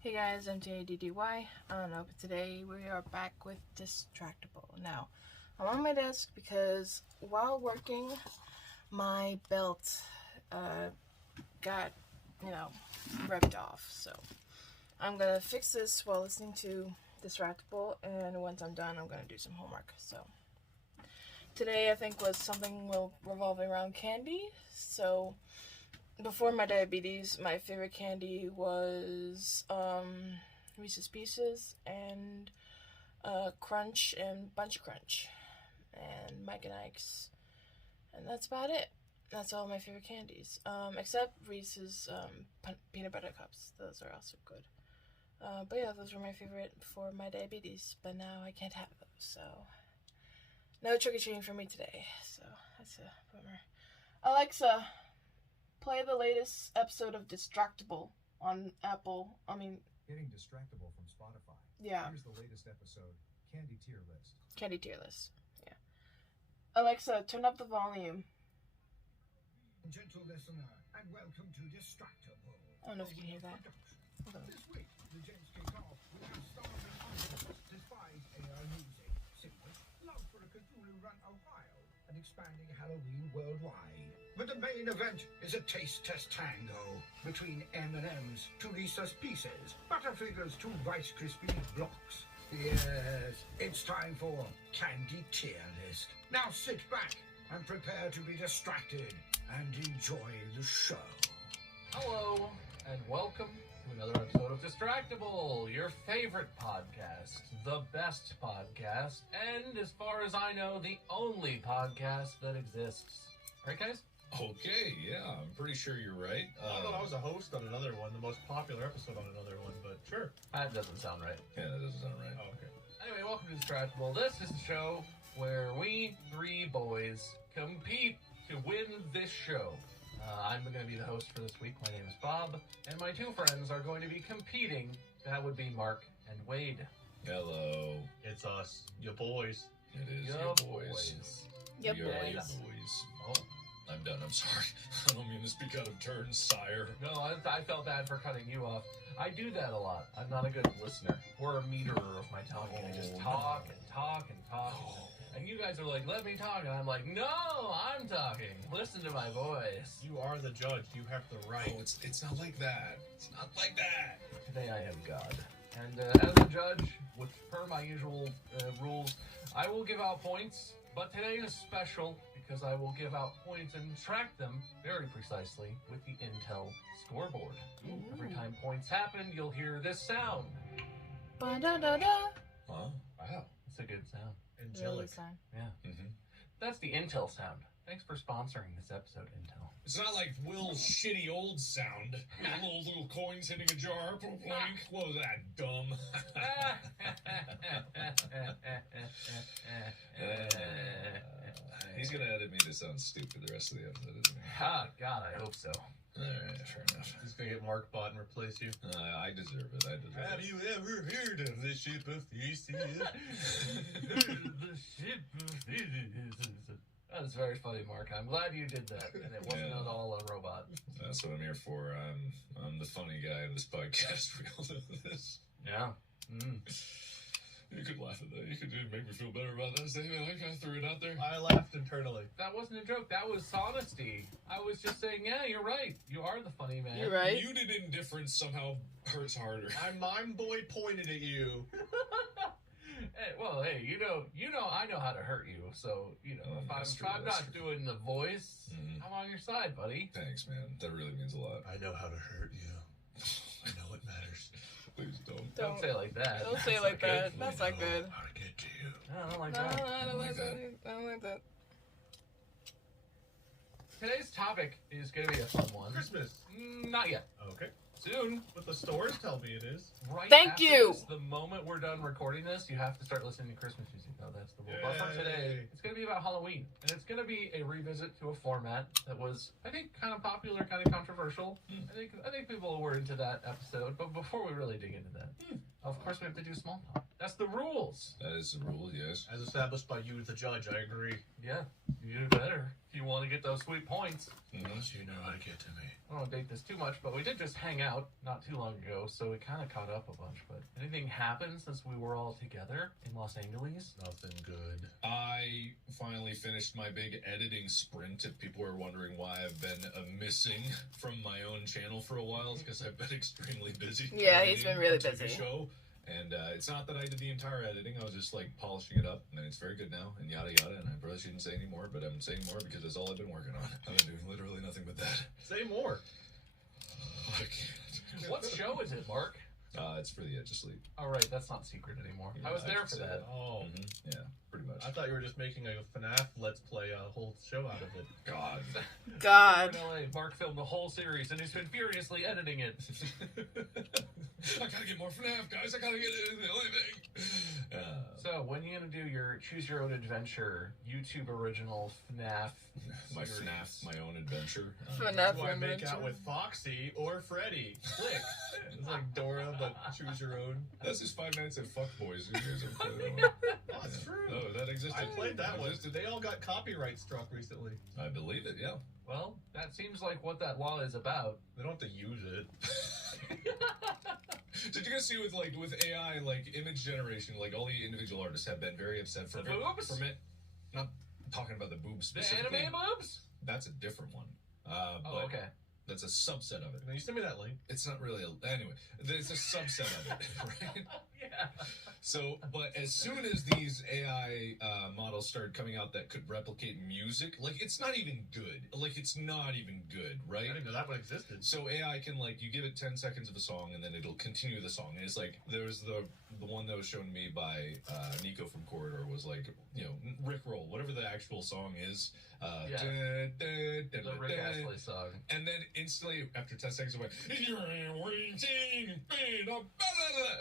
Hey guys, M.A.D.D.Y. I don't know, but today we are back with Distractible. Now, I'm on my desk because while working, my belt got, ripped off. So, I'm gonna fix this while listening to Distractible, and once I'm done, I'm gonna do some homework. So, today I think was something revolving around candy. So, before my diabetes, my favorite candy was Reese's Pieces and Crunch and Bunch Crunch and Mike and Ike's, and that's about it. That's all my favorite candies, except Reese's peanut butter cups. Those are also good. But yeah, those were my favorite for my diabetes. But now I can't have those, so no trick-or-treating for me today. So that's a bummer. Alexa, play the latest episode of Distractible on Apple. Getting Distractible from Spotify. Yeah. Here's the latest episode, Candy Tier List. Candy tier list. Yeah. Alexa, turn up the volume. Gentle listener, and welcome to Distractible. I don't know if you can hear that. Hold on. This week, the gents kick off with our stars and icons, despise AI music, singers, love for a Cthulhu-run Ohio, and expanding Halloween worldwide. But the main event is a taste test tango between M&M's to Reese's Pieces, Butterfingers to Rice Krispies blocks. Yes, it's time for Candy Tier List. Now sit back and prepare to be distracted and enjoy the show. Hello, and welcome to another episode of Distractible, your favorite podcast, the best podcast, and as far as I know, the only podcast that exists. Right, guys? Okay, yeah, I'm pretty sure you're right. I don't know, I was a host on another one, the most popular episode on another one, but sure. That doesn't sound right. Yeah, that doesn't sound right. Oh, okay. Anyway, welcome to Distractible. This is the show where we three boys compete to win this show. I'm going to be the host for this week. My name is Bob, and my two friends are going to be competing. That would be Mark and Wade. Hello. It's us, your boys. It is Yo, your boys. Yep, We are your boys. boys. Oh, I'm done, I'm sorry. I don't mean to speak out of turn, sire. no, I felt bad for cutting you off. I do that a lot. I'm not a good listener or a meterer of my talking. I just talk and talk and talk. And you guys are like, let me talk. And I'm like, no, I'm talking. Listen to my voice. You are the judge, you have the right. Oh, it's not like that. It's not like that. Today I am God. And as a judge, with per my usual rules, I will give out points. But today is special because I will give out points and track them very precisely with the Intel scoreboard. Every time points happen, you'll hear this sound. Ba-da-da-da. Huh? Wow, it's a good sound. Angelic. Yeah. Mm-hmm. That's the Intel sound. Thanks for sponsoring this episode, Intel. It's not like Will's shitty old sound. Little coins hitting a jar. Plink. What was that, dumb? He's gonna edit me to sound stupid the rest of the episode, isn't he? Ah, God, I hope so. Alright, fair enough. He's gonna get Mark Bot and replace you. I deserve it. I deserve Have it. you ever heard of the ship of Theseus? The ship of Theseus. That's very funny, Mark. I'm glad you did that, and it wasn't Yeah. at all a robot. That's what I'm here for. I'm the funny guy in this podcast. We all know this. Yeah. Mm. You could laugh at that. You could make me feel better about that. Say, man, I kind of threw it out there. I laughed internally. That wasn't a joke. That was honesty. I was just saying, yeah, you're right. You are the funny man. You're right. Muted indifference somehow hurts harder. My mime boy pointed at you. Hey, well, hey, you know, I know how to hurt you. So, That's if true, I'm that's not true. doing the voice, Mhm. I'm on your side, buddy. Thanks, man. That really means a lot. I know how to hurt you. I know it matters. Please don't. Don't say it like that. Don't say it like that. good. That's not good. How to get to you. I don't like No, that. I don't like like that. that. I don't like that. Today's topic is going to be a fun one. Christmas. Not yet. Okay. Soon. But the stores tell me it is. Right Thank after you. this, the moment we're done recording this, you have to start listening to Christmas music. No, that's the rule. But for today, Yay. it's going to be about Halloween. And it's going to be a revisit to a format that was, I think, kind of popular, kind of controversial. I think people were into that episode. But before we really dig into that, of course we have to do small talk. That's the rules. That is the rule, yes. As established by you, the judge, I agree. Yeah. You better. If you want to get those sweet points. Unless you know how to get to me. I don't want to date this too much, but we did just hang out not too long ago, so we kind of caught up a bunch. But anything happened since we were all together in Los Angeles? Nothing good. I finally finished my big editing sprint. If people are wondering why I've been missing from my own channel for a while, it's because I've been extremely busy. Yeah, he's been really editing a TV busy. Show. And it's not that I did the entire editing. I was just like polishing it up, and it's very good now, and yada yada. And I probably shouldn't say any more, but I'm saying more because that's all I've been working on. I've been doing literally nothing but that. Say more. I can't. What show is it, Mark? It's for the Edge of Sleep. All right, that's not secret anymore. Yeah, I was I there can for say that. Oh, Yeah, pretty much. I thought you were just making a FNAF Let's Play a whole show out of it. God. God. In LA, Mark filmed the whole series, and he's been furiously editing it. I gotta get more FNAF, guys. I gotta get it in the only thing. So, when are you gonna do your Choose Your Own Adventure YouTube original FNAF? My series? FNAF, my own adventure. FNAF Do I make Adventure. out with Foxy or Freddy? Click. It's like Dora, but choose your own. That's just 5 Nights at Fuckboys. You guys are playing Oh, it's true. Oh, that existed. I played that one. Existed. They all got copyright struck recently. I believe it, yeah. Well, that seems like what that law is about. They don't have to use it. Did you guys see with AI, like image generation, like all the individual artists have been very upset from The boobs? From it. Not talking about the boobs The specifically. anime boobs? That's a different one. Oh, But okay. That's a subset of it. Can you send me that link? It's not really anyway. It's a subset of it, right? Yeah. So, but as soon as these AI models started coming out that could replicate music, like it's not even good. Like it's not even good, I right? didn't know that one existed. So AI can like you give it 10 seconds of a song and then it'll continue the song. And it's like there was the one that was shown to me by Nico from Corridor was like, you know, Rickroll, whatever the actual song is. Yeah. The Rick Astley song. And then instantly, after 10 seconds, it went,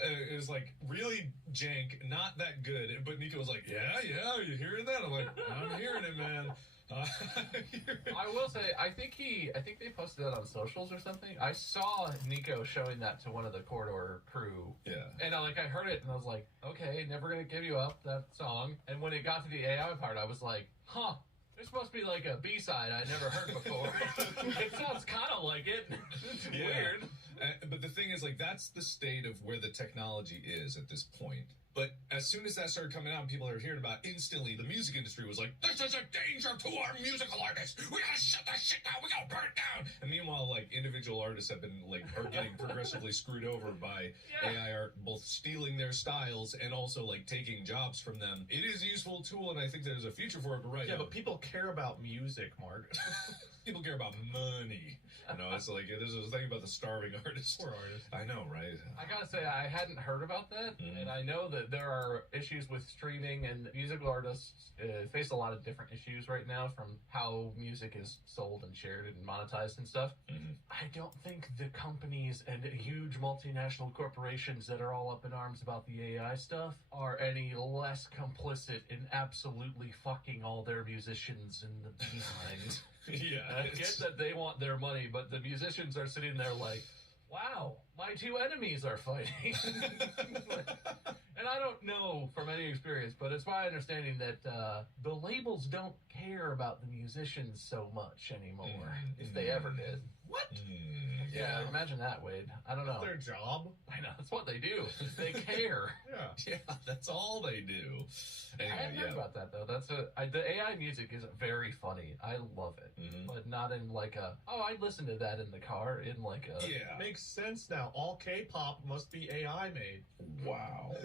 it was like really jank, not that good. But Nico was like, yeah, you hearing that? I'm like, I'm hearing it, man. I will say, I think they posted that on socials or something. I saw Nico showing that to one of the Corridor crew. Yeah. And I heard it and I was like, okay, Never Gonna Give You Up, that song. And when it got to the AI part, I was like, huh. This must be like a B-side I never heard before. It sounds kind of like it. It's Yeah. weird. But the thing is, like, that's the state of where the technology is at this point. But as soon as that started coming out and people are hearing about it, instantly the music industry was like, this is a danger to our musical artists. We gotta shut that shit down. We gotta burn it down. And meanwhile, like, individual artists have been, like, are getting progressively screwed over by AI art, both stealing their styles and also, like, taking jobs from them. It is a useful tool, and I think there's a future for it, but Yeah, but people care about music, Mark. people care about money. You know, it's like, there's a thing about the starving artist. Poor artist. I know, right? I gotta say, I hadn't heard about that, Mhm. and I know that there are issues with streaming, and musical artists face a lot of different issues right now from how music is sold and shared and monetized and stuff. Mhm. I don't think the companies and huge multinational corporations that are all up in arms about the AI stuff are any less complicit in absolutely fucking all their musicians in the behind. Yeah. I get that they want their money, but the musicians are sitting there like, wow, my two enemies are fighting. And I don't know from any experience, but it's my understanding that the labels don't care about the musicians so much anymore, if they ever did. What? Yeah, imagine that, Wade. I don't know. Their job. I know, that's what they do. They care. Yeah. Yeah, that's all they do. I Anyway, hadn't heard about that, though. The AI music is very funny. I love it. Mhm. But not in like a, oh, I'd listen to that in the car, in like a... Yeah. Makes sense now. All K-pop must be AI made. Wow.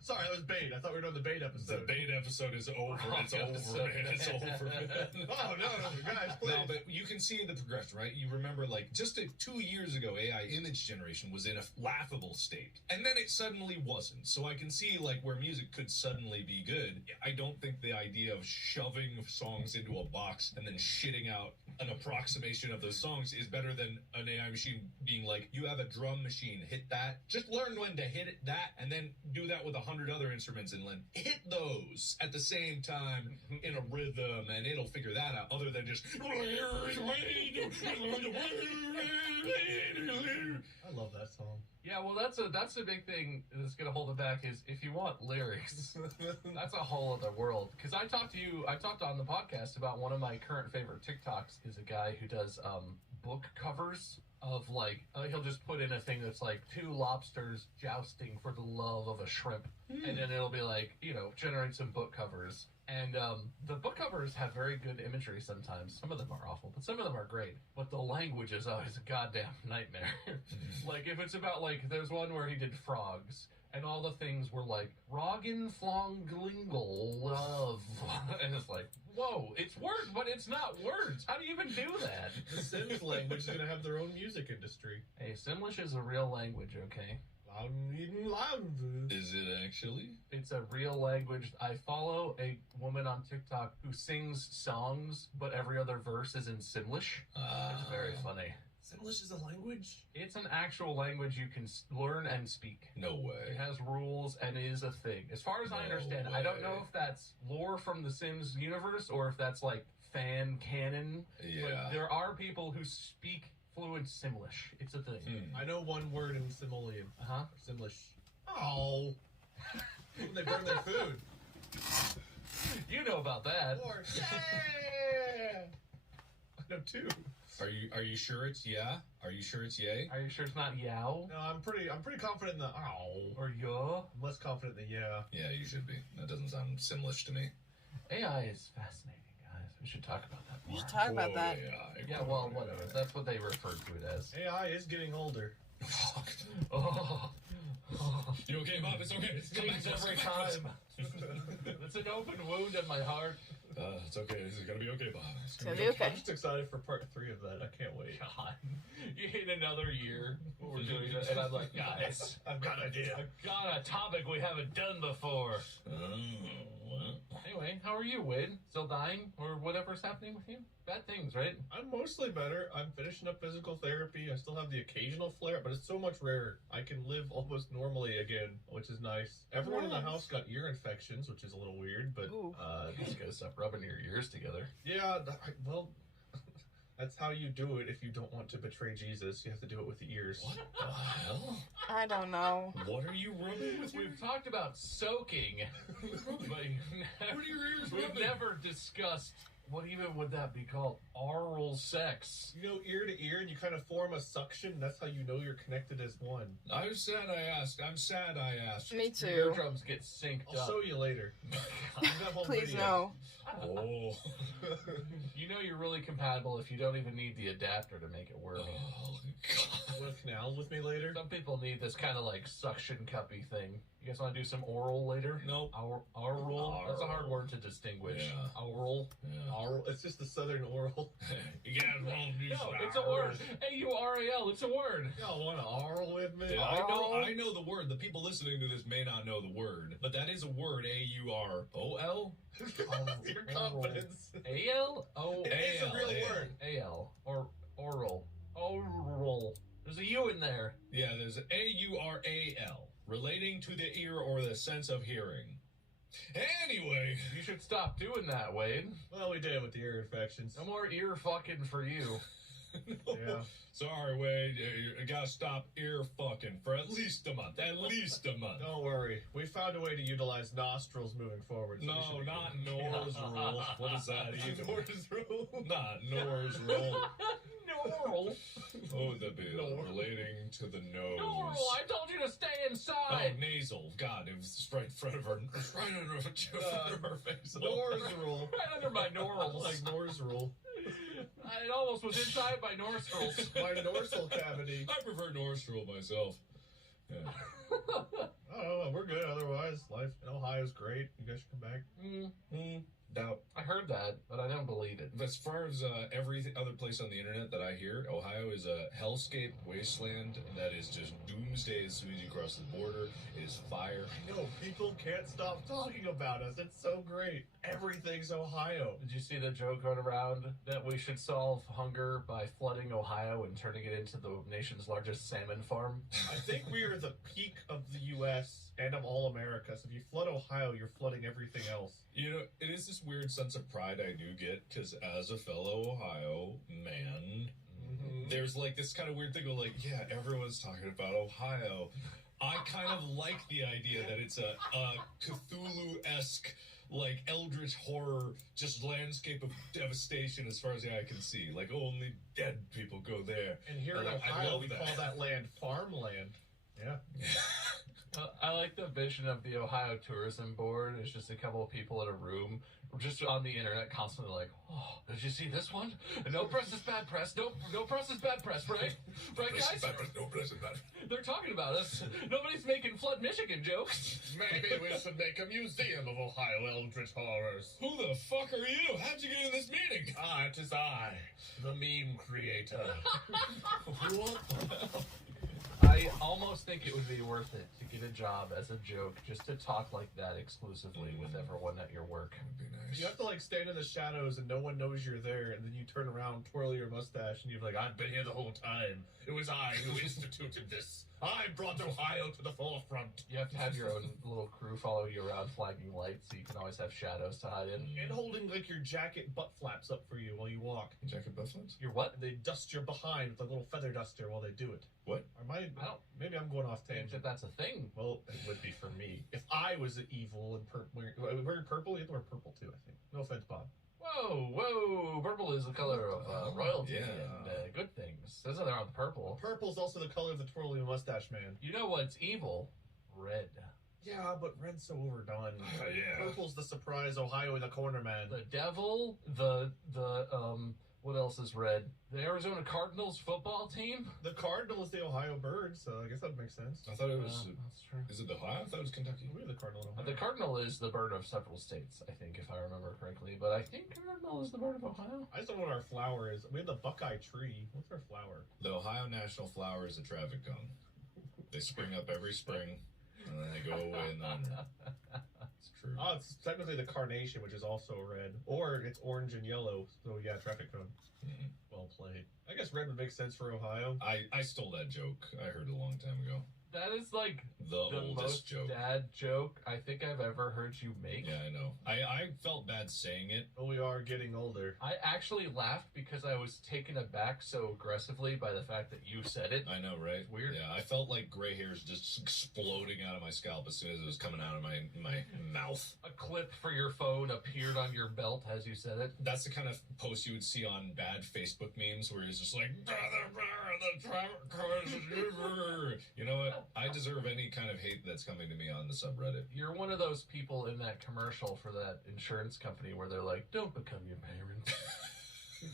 Sorry, that was bait. I thought we were doing the bait The episode. beta episode is over. It's over, man. It's over, man. Oh, no, guys, please. No, but you can see the progression, right? You remember, like, just 2 years ago, AI image generation was in a laughable state. And then it suddenly wasn't. So I can see, like, where music could suddenly be good. I don't think the idea of shoving songs into a box and then shitting out an approximation of those songs is better than an AI machine being like, you have a drum machine, hit that. Just learn when to hit it, that, and then do that with 100 100 other instruments and then hit those at the same time in a rhythm, and it'll figure that out. Other than just. I love that song. Yeah, well, that's the big thing that's gonna hold it back is if you want lyrics, that's a whole other world. Because I talked on the podcast about one of my current favorite TikToks is a guy who does book covers of like he'll just put in a thing that's like 2 lobsters jousting for the love of a shrimp, and then it'll be like generate some book covers. And the book covers have very good imagery sometimes. Some of them are awful, but some of them are great. But the language is always a goddamn nightmare. Like, if it's about, like, there's one where he did frogs, and all the things were like, Roggen Flonglingle love. And it's like, whoa, it's words, but it's not words. How do you even do that? The Sims language is going to have their own music industry. Hey, Simlish is a real language, okay? Is it actually? It's a real language. I follow a woman on TikTok who sings songs, but every other verse is in Simlish. It's very funny. Simlish is a language? It's an actual language you can learn and speak. No way. It has rules and is a thing. As far as I understand, I don't know if that's lore from the Sims universe or if that's like fan canon. Yeah. But there are people who speak fluent Simlish. It's a thing. I know one word in Simoleon. Simlish. Oh. When they burn their food. You know about that. Or, yeah. I know 2. Are you sure it's yeah? Are you sure it's yay? Are you sure it's not yow? No, I'm pretty confident in the ow. Or ya? I'm less confident in the yeah. Yeah, you should be. That doesn't sound Simlish to me. AI is fascinating, guys. We should talk about that We more. should talk about that. Yeah, well, whatever. That's what they refer to it as. AI is getting older. Oh. You okay, Bob? It's okay. Come back Things to us, every come back to us. time. It's an open wound in my heart. It's okay. This is gonna be okay, Bob. It's gonna be okay. I'm just excited for part 3 of that. I can't wait. God, in another year, we're doing it, and I'm like, guys, I've got an idea. I've got a topic we haven't done before. Well, Anyway, how are you, Wade? Still dying, or whatever's happening with you? Bad things, right? I'm mostly better. I'm finishing up physical therapy. I still have the occasional flare, but it's so much rarer. I can live almost normally again, which is nice. Everyone in the house got ear infections, which is a little weird, but Ooh. You just gotta stop rubbing your ears together. yeah, well, that's how you do it if you don't want to betray Jesus. You have to do it with the ears. what the hell? I don't know. What are you rubbing with your... We've talked about soaking, but What are your ears we've rubbing? never discussed what even would that be called? Oral sex. You know, ear to ear, and you kind of form a suction. That's how you know you're connected as one. I'm sad I asked. I'm sad I asked. Me Your too. eardrums get synced I'll up. show you later. I've got home Please videos. no. Oh. You know you're really compatible if you don't even need the adapter to make it work. Oh, God. Want canals with me later? Some people need this kind of like suction cuppy thing. You guys want to do some oral later? Nope. Oral? That's a hard word to distinguish. Yeah. Oral? Yeah. Oral. It's just the southern oral. You guys won't do No, some it's a word. A-U-R-A-L, it's a word. Y'all want to oral with me? Yeah, I know the word. The people listening to this may not know the word, but that is a word. A-U-R-O-L? Your confidence. A-L-O? It is a real A-L. word. A-L. Or oral. Oral. There's a U in there. Yeah, there's an A-U-R-A-L, relating to the ear or the sense of hearing. Anyway. You should stop doing that, Wade. Well, we did with the ear infections. No more ear fucking for you. Yeah. Sorry, Wade. You gotta stop ear fucking for at least a month. At least a month. Don't worry. We found a way to utilize nostrils moving forward. So we No, should be not good. Nor's rule. What is that even? Nor's rule. Not Nor's rule. Oral. What would that be? Relating to the nose. Oral, I told you to stay Oh, inside. nasal. God, it was right in front of her. Right under her face. Nor's rule. Right under my norals. Like Nor's rule. It almost was inside my nostrils. My dorsal cavity. I prefer nostril myself. Yeah. I don't know. We're good. Otherwise, life in Ohio's great. You guys should come back. Doubt. I heard that, but I don't believe it. As far as every other place on the internet that I hear, Ohio is a hellscape wasteland that is just doomsday as soon as you cross the border. It is fire. I know. People can't stop talking about us. It's so great. Everything's Ohio. Did you see the joke going around that we should solve hunger by flooding Ohio and turning it into the nation's largest salmon farm? I think we are the peak of the U.S. and I'm all America. So if you flood Ohio, you're flooding everything else. You know, it is this weird sense of pride I do get, because as a fellow Ohio man, there's like this kind of weird thing of like, yeah, everyone's talking about Ohio. I kind of like the idea that it's a Cthulhu-esque, like, eldritch horror, just landscape of devastation as far as the eye can see. Like, only dead people go there. And here in I Ohio, love we that. call that land farmland. Yeah. I like the vision of the Ohio Tourism Board. It's just a couple of people in a room, just on the internet, constantly like, "Oh, did you see this one? No press is bad press. No press is bad press, right? Right, guys? No press is bad. They're talking about us. Nobody's making Flood Michigan jokes." Maybe we should make a museum of Ohio eldritch horrors. Who the fuck are you? How'd you get in this meeting? Ah, it is I, the meme creator. What the I almost think it would be worth it to get a job as a joke, just to talk like that exclusively with everyone at your work. would be nice? You have to like stand in the shadows and no one knows you're there, and then you turn around, twirl your mustache, and you're like, I've been here the whole time. It was I who instituted this. I brought Ohio to the forefront. You have to have your own little crew follow you around, flagging lights, so you can always have shadows to hide in. And holding like your jacket butt flaps up for you while you walk. Jacket buffaloes? Your what? And they dust your behind with a little feather duster while they do it. What? Or am I don't maybe I'm going off think tangent. that that's a thing. Well, it would be for me. If I was evil and wearing purple, you have to wear purple too, I think. No offense, Bob. Whoa! Purple is the color of royalty yeah. and good things. There's nothing wrong with purple. Purple's also the color of the twirling mustache man. You know what's evil? Red. Yeah, but red's so overdone. Yeah. Purple's the surprise Ohio in the corner man. The devil. What else is red? The Arizona Cardinals football team. The Cardinal is the Ohio bird, so I guess that makes sense. I thought it was. That's true. Is it Ohio? I thought it was Kentucky. We're the Cardinal in Ohio. The cardinal is the bird of several states, I think, if I remember correctly. But I think cardinal is the bird of Ohio. I just don't know what our flower is. We have the Buckeye tree. What's our flower? The Ohio national flower is a traffic cone. They spring up every spring, and then they go away in the winter. It's true. Oh, it's technically the carnation, which is also red. Or it's orange and yellow, so yeah, traffic cone. Mhm. Well played. I guess red would make sense for Ohio. I stole that joke. I heard it a long time ago. That is like The oldest most joke. dad joke I think I've ever heard you make. Yeah, I know. I felt bad saying it. But we are getting older. I actually laughed because I was taken aback so aggressively by the fact that you said it. I know, right? Weird. Yeah, I felt like gray hairs just exploding out of my scalp as soon as it was coming out of my mouth. A clip for your phone appeared on your belt as you said it. That's the kind of post you would see on bad Facebook memes where he's just like, the traffic cars. You know what? I deserve any kind of hate that's coming to me on the subreddit. You're one of those people in that commercial for that insurance company where they're like, don't become your parents.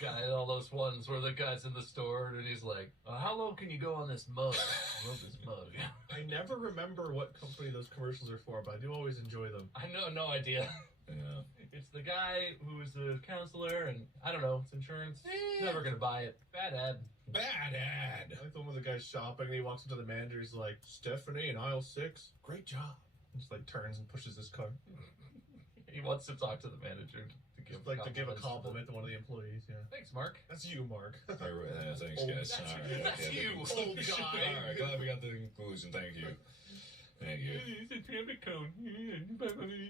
Guy, all those ones where the guy's in the store and he's like, how low can you go on this mug? I love this mug. I never remember what company those commercials are for, but I do always enjoy them. I know, no idea. Yeah. It's the guy who's a counselor and I don't know, it's insurance. Never gonna buy it. Bad ad. Bad ad. I like the one where the guy's shopping and he walks up to the manager. He's like, Stephanie in aisle 6, great job. Just like turns and pushes his cart. He wants to talk to the manager to give Just like to give a compliments compliment to one of the employees. Yeah, Thanks, Mark. that's you, Mark. Thanks, Oh, guys. that's All you. right, That's okay, you, the- old guy. All right, glad we got the conclusion. Thank you. Thank you. It's a traffic cone.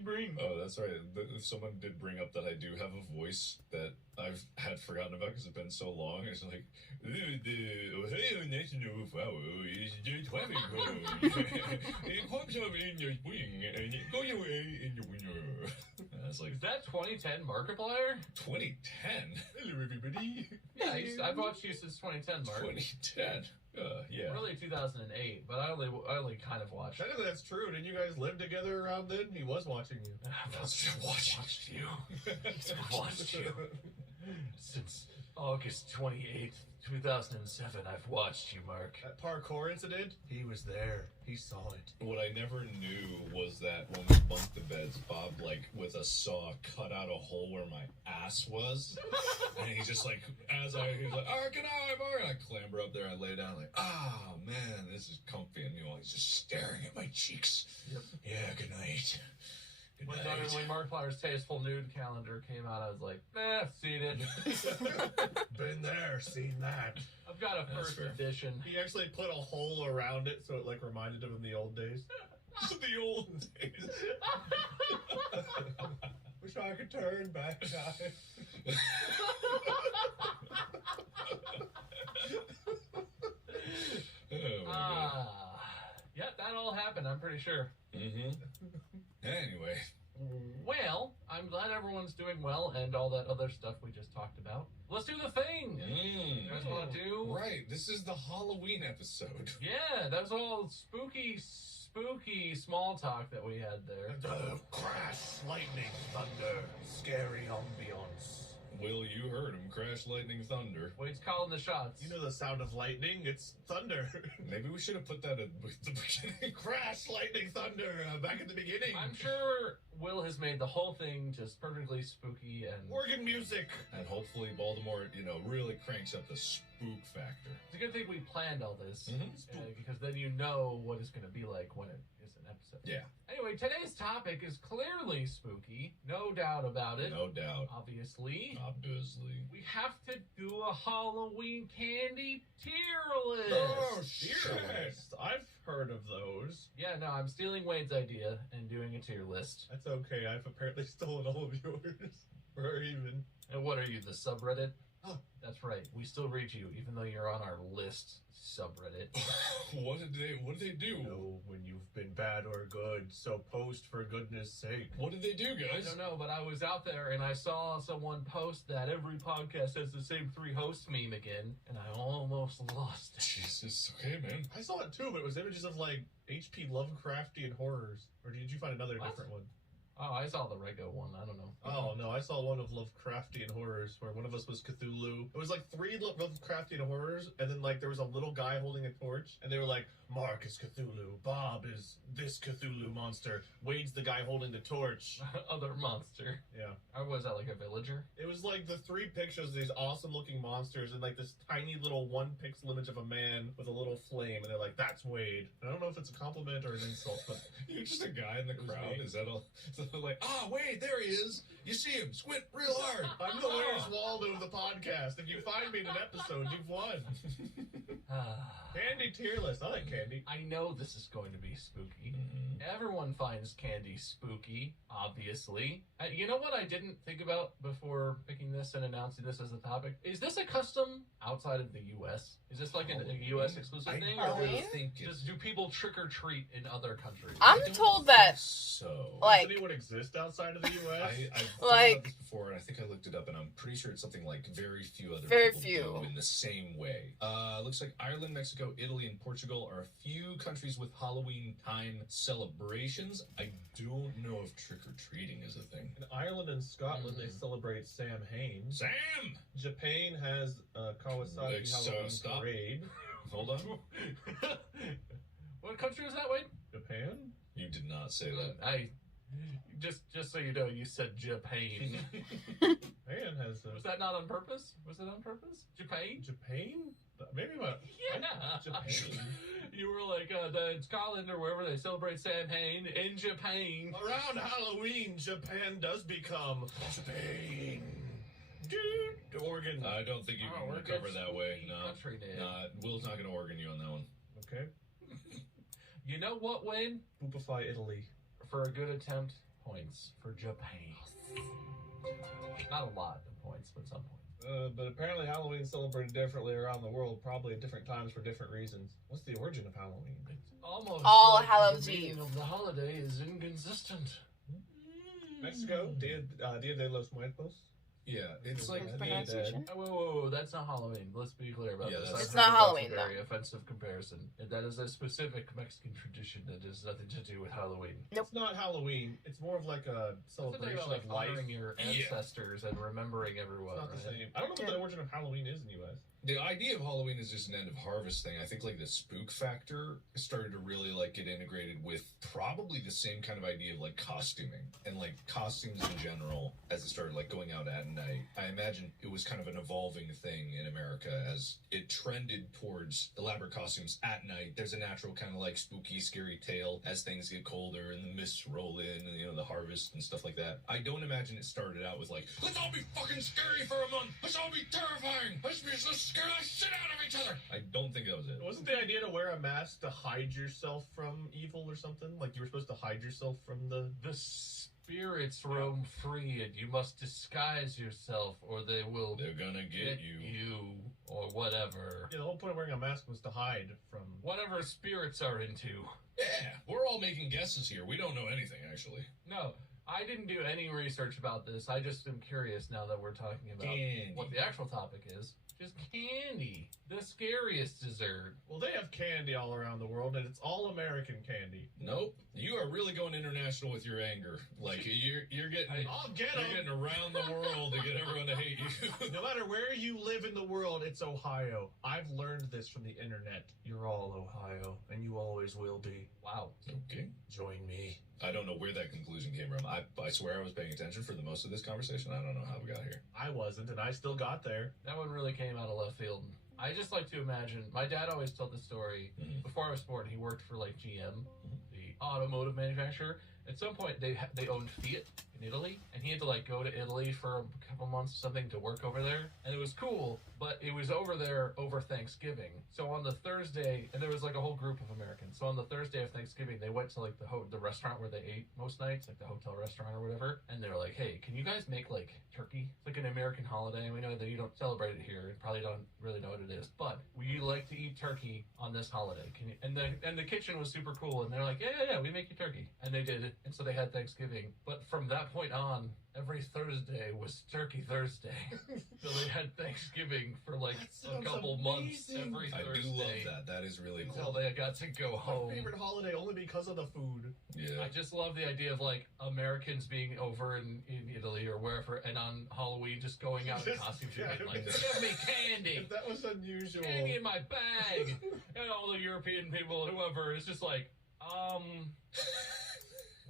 Bring. Oh, that's right. Someone did bring up that I do have a voice that I've had forgotten about because it's been so long. It's like, the Ohio National Flower is the traffic cone. It comes up in your spring and it goes away in the winter. That's like Is that 2010 Markiplier? 2010. Hello, everybody. Yeah, I've watched you since 2010, Mark. 2010. Yeah. Really 2008, but I only kind of watched. Technically, that's true. Didn't you guys live together around then? He was watching you. I've watched you. I've watched you. Since August 28th, 2007, I've watched you, Mark. That parkour incident, he was there. He saw it. What I never knew was that when we bunked the beds, Bob, like, with a saw, cut out a hole where my ass was. And he's just like, he's like, all right, good night, Mark. And I clamber up there, I lay down, like, oh, man, this is comfy. And, he's just staring at my cheeks. Yep. Yeah, good night. Good When night. Markiplier's Tasteful Nude calendar came out, I was like, seen it. Been there, seen that. I've got a That's first fair. edition. He actually put a hole around it so it like reminded him of the old days. This is the old days. Wish I could turn back time. Oh my god. Yeah, that all happened, I'm pretty sure. Mm-hmm. Anyway. Well, I'm glad everyone's doing well and all that other stuff we just talked about. Let's do the thing! You guys want to do? Right, this is the Halloween episode. Yeah, that was all spooky small talk that we had there. Crash, lightning, thunder, scary ambiance. Will, you heard him. Crash, lightning, thunder. Wade's calling the shots. You know the sound of lightning? It's thunder. Maybe we should have put that at the beginning. Crash, lightning, thunder, back at the beginning. I'm sure Will has made the whole thing just perfectly spooky and... Organ music. And hopefully Baltimore, really cranks up the spook factor. It's a good thing we planned all this, Mhm. because then you know what it's going to be like when it is an episode. Yeah. Anyway, today's topic is clearly spooky, no doubt about it. No doubt. Obviously. Obviously. We have to do a Halloween candy tier list. Oh, shit. shit. I've heard of those. Yeah, no, I'm stealing Wade's idea and doing a tier list. That's okay. I've apparently stolen all of yours. Or even. And what are you, the subreddit? Oh. That's right. We still read you, even though you're on our list subreddit. What did they do? Know when you've been bad or good, so post for goodness sake. What did they do, I guys? don't know, but I was out there and I saw someone post that every podcast has the same 3 hosts meme again, and I almost lost it. Jesus. Okay, man. I saw it too, but it was images of like H.P. Lovecraftian horrors. Or did you find another What? different one? Oh, I saw the Rego one. I don't know. Oh no, I saw one of Lovecraftian horrors where one of us was Cthulhu. It was like 3 Lovecraftian horrors, and then like there was a little guy holding a torch, and they were like, Mark is Cthulhu, Bob is this Cthulhu monster, Wade's the guy holding the torch. Other monster. Yeah. Or was that like a villager? It was like the 3 pictures of these awesome looking monsters and like this tiny little 1 pixel image of a man with a little flame, and they're like, that's Wade. I don't know if it's a compliment or an insult, but You're just a guy in the was crowd. me. Is that all? So they're like, wait, there he is. You see him. Squint real hard. I'm the Where's Waldo of the podcast. If you find me in an episode, you've won. Candy tier list. I like candy. I know this is going to be spooky. Everyone finds candy spooky, obviously. You know what I didn't think about before picking this and announcing this as a topic? Is this a custom outside of the U.S.? Is this like a U.S. exclusive thing? Or Halloween? think just do people trick or treat in other countries? I'm told that, so. like, Does anyone exist outside of the U.S.? I've thought Like- about this before, and I think I looked it up, and I'm pretty sure it's something like very few other Very people few. do in the same way. Looks like Ireland, Mexico, Italy, and Portugal are a few countries with Halloween time celebrations. I don't know if trick-or-treating is a thing. In Ireland and Scotland, they celebrate Sam Hain. Sam! Japan has Kawasaki Let's, Halloween stop. Parade. Hold on. What country is that, Wade? Japan? You did not say that. I just so you know, you said Japan. Japan has Was that not on purpose? Was it on purpose? Japan? Japan? Maybe about Yeah. Japan. You were like, in Scotland or wherever they celebrate Samhain in Japan. Around Halloween, Japan does become Spain. Dude, Oregon. I don't think you Oh, can we're recover good that way. spooky No. country name. Nah, Will's not going to Oregon you on that one. Okay. You know what, Wayne? Poopify Italy. For a good attempt, points for Japan. Not a lot of points, but some points. But apparently Halloween's celebrated differently around the world, probably at different times for different reasons. What's the origin of Halloween? It's almost All like Hallows the meaning Eve. of the holiday is inconsistent. Mexico, Dia de los Muertos. Yeah, it's like Good the- pronunciation. Oh, whoa, that's not Halloween. Let's be clear about Yeah, this. that's- I've It's heard not that's Halloween, a very though. offensive comparison. And that is a specific Mexican tradition that has nothing to do with Halloween. It's not Halloween. It's more of like a It's the thing celebration about, like, of life. honoring your ancestors and remembering everyone. It's not the right? same. I don't know what the origin of Halloween is in the U.S. The idea of Halloween is just an end of harvest thing. I think like the spook factor started to really like get integrated with probably the same kind of idea of like costuming and like costumes in general as it started like going out at night. I imagine it was kind of an evolving thing in America as it trended towards elaborate costumes at night. There's a natural kind of like spooky, scary tale as things get colder and the mists roll in and, you know, the harvest and stuff like that. I don't imagine it started out with like, let's all be fucking scary for a month. Let's all be terrifying. Let's be so scare the shit out of each other. I don't think that was it. Wasn't the idea to wear a mask to hide yourself from evil or something? Like you were supposed to hide yourself from the... The spirits roam free, and you must disguise yourself, or they will They're gonna get you. or whatever. Yeah, the whole point of wearing a mask was to hide from... Whatever spirits are into. Yeah, we're all making guesses here. We don't know anything, actually. No, I didn't do any research about this. I just am curious now that we're talking about Candy. what the actual topic is. Just candy. The scariest dessert. Well, they have candy all around the world, and it's all American candy. Nope. You are really going international with your anger. Like, you're getting... I'll get You're 'em. getting around the world to get everyone to hate you. No matter where you live in the world, it's Ohio. I've learned this from the internet. You're all Ohio, and you always will be. Wow. Okay. Join me. I don't know where that conclusion came from. I swear I was paying attention for the most of this conversation. I don't know how we got here. I wasn't, and I still got there. That one really came out of left field. I just like to imagine, my dad always told the story, Mhm. before I was born, he worked for like GM, the automotive manufacturer. At some point, they owned Fiat in Italy, and he had to like go to Italy for a couple months or something to work over there, and it was cool, but it was over there over Thanksgiving. So on the Thursday, and there was like a whole group of Americans, so on the Thursday of Thanksgiving, they went to like the restaurant where they ate most nights, like the hotel restaurant or whatever, and they were like, hey, can you guys make like turkey? It's like an American holiday, and we know that you don't celebrate it here, and probably don't really know what it is, but we like to eat turkey on this holiday. Can you? And the kitchen was super cool, and they're like, yeah, we make you turkey, and they did it, and so they had Thanksgiving. But from that point on, every Thursday was Turkey Thursday. So they had Thanksgiving for like a couple months every I Thursday. do love that. That is really Until cool. they got to go My home. favorite holiday only because of the food. Yeah. I just love the idea of like Americans being over in Italy or wherever, and on Halloween just going out in Just- costumes yeah, and being like, if- give me candy! If that was unusual. Candy in my bag! And all the European people, whoever, is just like,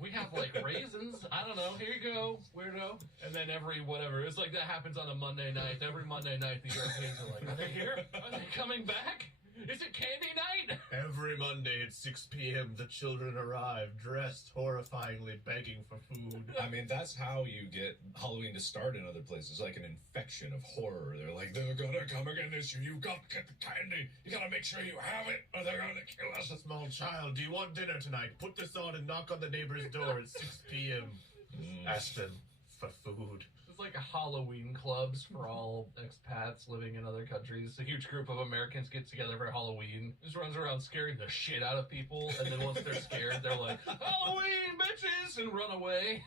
we have like raisins. I don't know. Here you go, weirdo. And then every whatever. It's like that happens on a Monday night. Every Monday night, the Europeans are like, are they here? Are they coming back? Is it candy night? Every Monday at 6 p.m., the children arrive, dressed horrifyingly, begging for food. I mean, that's how you get Halloween to start in other places, like an infection of horror. They're like, they're gonna come again this year. You gotta get the candy. You gotta make sure you have it, or they're gonna kill us. A small child, do you want dinner tonight? Put this on and knock on the neighbor's door at 6 p.m. Ask them for food. It's like Halloween clubs for all expats living in other countries. A huge group of Americans get together for Halloween. Just runs around scaring the shit out of people, and then once they're scared, they're like, Halloween, bitches, and run away.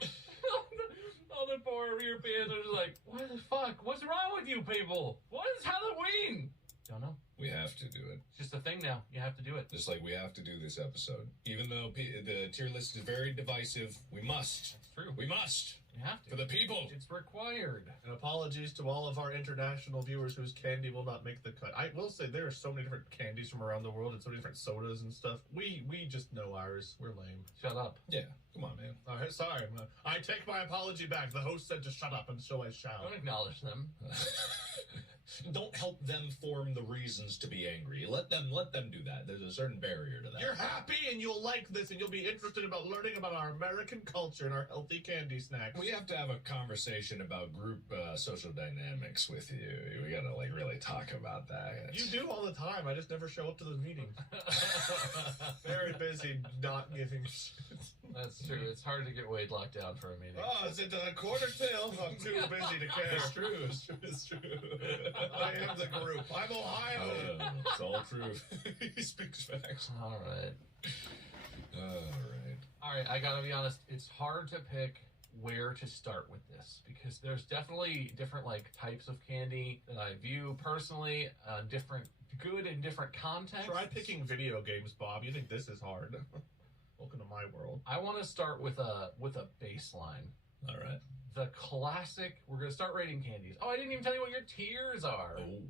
All the poor Europeans are just like, what the fuck? What's wrong with you people? What is Halloween? Don't know. We have to do it. It's just a thing now. You have to do it. Just like we have to do this episode. Even though the tier list is very divisive, we must. It's true. We must. You have to. For the people. It's required. And apologies to all of our international viewers whose candy will not make the cut. I will say there are so many different candies from around the world and so many different sodas and stuff. We just know ours. We're lame. Shut up. Yeah. Come on, man. All right, sorry. I take my apology back. The host said to shut up, and so I shall. Don't acknowledge them. Don't help them form the reasons to be angry. Let them do that. There's a certain barrier to that. You're happy and you'll like this and you'll be interested about learning about our American culture and our healthy candy snacks. We have to have a conversation about group social dynamics with you. We gotta like really talk about that. You do all the time. I just never show up to those meetings. Very busy not giving shit. That's true. It's hard to get Wade locked down for a meeting. Oh, is it a quarter till? I'm too busy to care. It's true. It's true. It's true. I am the group. I'm Ohio. It's all true. He speaks facts. All right. All I gotta be honest. It's hard to pick where to start with this because there's definitely different like types of candy that I view personally, different good in different contexts. Try picking video games, Bob. You think this is hard? Welcome to my world. I want to start with a baseline. All right. The classic. We're gonna start rating candies. Oh, I didn't even tell you what your tiers are. Oh.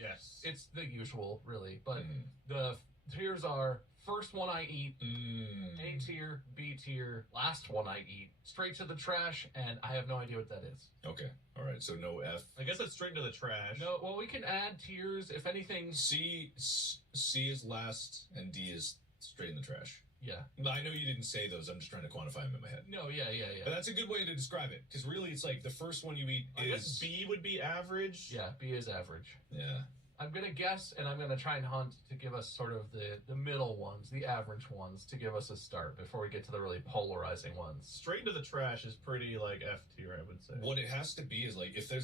Yes. It's the usual, really, but Mm. the tiers are first one I eat, A Mm. tier, B tier, last one I eat, straight to the trash, and I have no idea what that is. Okay. All right. So no F. I guess it's straight into the trash. No, well, we can add tiers if anything. C is last, and D is straight in the trash. Yeah. I know you didn't say those. I'm just trying to quantify them in my head. No, yeah. But that's a good way to describe it, because really, it's like the first one you eat I guess is B would be average. Yeah, B is average. Yeah. I'm going to guess, and I'm going to try and hunt to give us sort of the middle ones, the average ones, to give us a start before we get to the really polarizing ones. Straight into the trash is pretty, like, F tier, I would say. What it has to be is, like, if there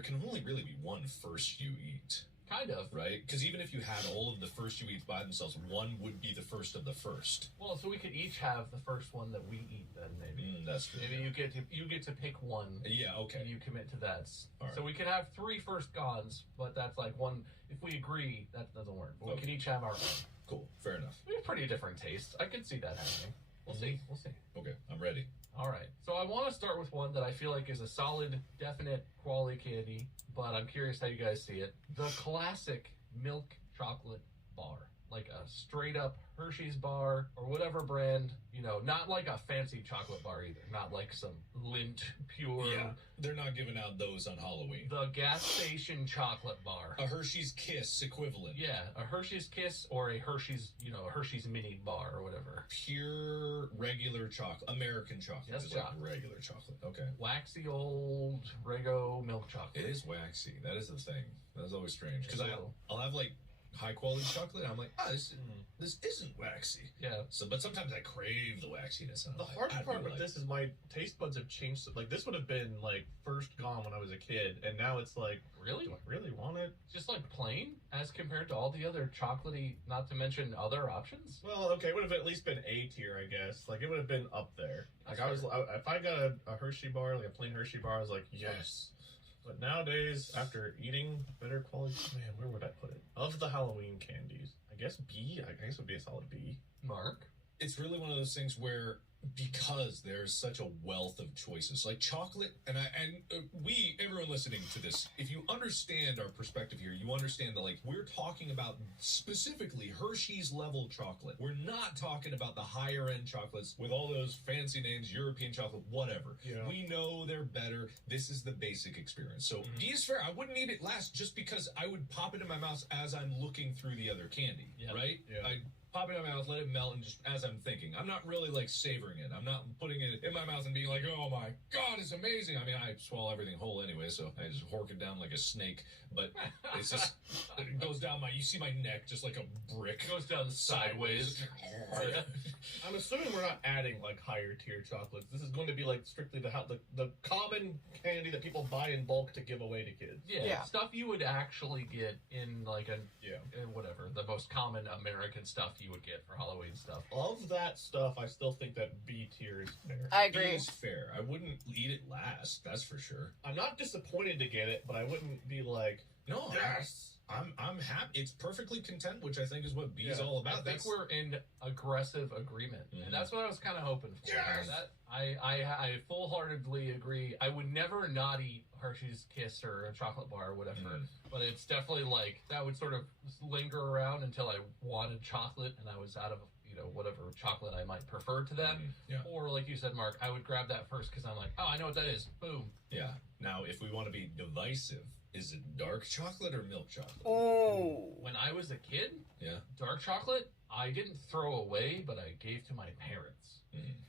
can only really be one first you eat. Kind of. Right? Because even if you had all of the first you eat by themselves, one would be the first of the first. Well, so we could each have the first one that we eat then, maybe. That's true. Maybe you get to pick one. Yeah, okay. And you commit to that. All So right. we could have 3 first gods, but that's like one. If we agree, that doesn't work. But we can each have our own. Cool. Fair enough. We have pretty different tastes. I can see that happening. We'll see. We'll see. Okay, I'm ready. All right. So I want to start with one that I feel like is a solid, definite quality candy, but I'm curious how you guys see it. The classic milk chocolate bar. Like a straight up Hershey's bar or whatever brand, you know, not like a fancy chocolate bar either. Not like some Lindt pure. Yeah, they're not giving out those on Halloween. The gas station chocolate bar. A Hershey's Kiss equivalent. Yeah, a Hershey's Kiss or a Hershey's, a Hershey's mini bar or whatever. Pure regular chocolate. American chocolate. Yes, It's like chocolate. regular chocolate. Okay. Waxy old Rego milk chocolate. It is waxy. That is the thing. That's always strange. Because Yeah. I'll have like high quality chocolate and I'm like, oh, this isn't waxy. Yeah. So, but sometimes I crave the waxiness. And I'm The like, hard I'd part be with like, this is my taste buds have changed. Like, this would have been, like, first gone when I was a kid, and now it's like, Really? do I really want it? Just like plain as compared to all the other chocolatey, not to mention other options? Well, okay, it would have at least been A tier, I guess. Like, it would have been up there. Like, That's if I got a Hershey bar, like a plain Hershey bar, I was like, yes. But nowadays, after eating better quality, man, where would I put it? Of the Halloween candies, I guess B. I guess would be a solid B. Mark? it's really one of those things where because there's such a wealth of choices like chocolate everyone listening to this, if you understand our perspective here, you understand that like we're talking about specifically Hershey's level chocolate. We're not talking about the higher end chocolates with all those fancy names, European chocolate, whatever. Yeah. We know they're better. This is the basic experience. So D is fair. I wouldn't eat it last just because I would pop it in my mouth as I'm looking through the other candy, right? Yeah. I'd pop it in my mouth, let it melt, and just as I'm thinking. I'm not really like savoring it. I'm not putting it in my mouth and being like, oh my God, it's amazing. I mean, I swallow everything whole anyway, so I just hork it down like a snake. But it's just, it goes down you see my neck just like a brick. It goes down sideways. I'm assuming we're not adding like higher tier chocolates. This is going to be like strictly the common candy that people buy in bulk to give away to kids. Yeah, stuff you would actually get in like whatever, the most common American stuff you would get for Halloween stuff. Of that stuff, I still think that B tier is fair. I It agree. is fair. I wouldn't eat it last, that's for sure. I'm not disappointed to get it, but I wouldn't be like, No, yes. I'm happy. It's perfectly content, which I think is what B is all about. I think we're in aggressive agreement, and that's what I was kind of hoping for. Yes! I full-heartedly agree. I would never not eat Hershey's Kiss or a chocolate bar or whatever, but it's definitely like that would sort of linger around until I wanted chocolate and I was out of whatever chocolate I might prefer to that. Yeah. Or like you said, Mark, I would grab that first because I'm like, oh, I know what that is. Boom. Yeah. Now, if we want to be divisive, is it dark chocolate or milk chocolate? Oh. When I was a kid, Yeah. dark chocolate, I didn't throw away, but I gave to my parents.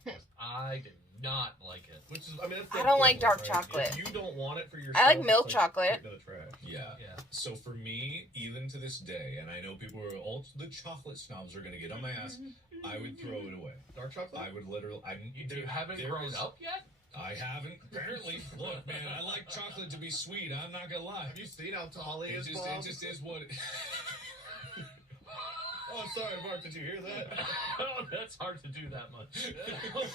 'Cause I did not like it. Which is, I mean, that's I don't like dark right? chocolate. If you don't want it for yourself, I like milk it's chocolate. straight to the trash. Yeah. Yeah. So for me, even to this day, and I know people are all the chocolate snobs are going to get on my ass, I would throw it away. Dark chocolate? I would literally. You haven't grown up yet? I haven't. Apparently, look, man, I like chocolate to be sweet. I'm not gonna lie. Have you seen how tall he It is, just, Bob? it just is what. Oh, sorry, Mark. Did you hear that? Oh, that's hard to do that much.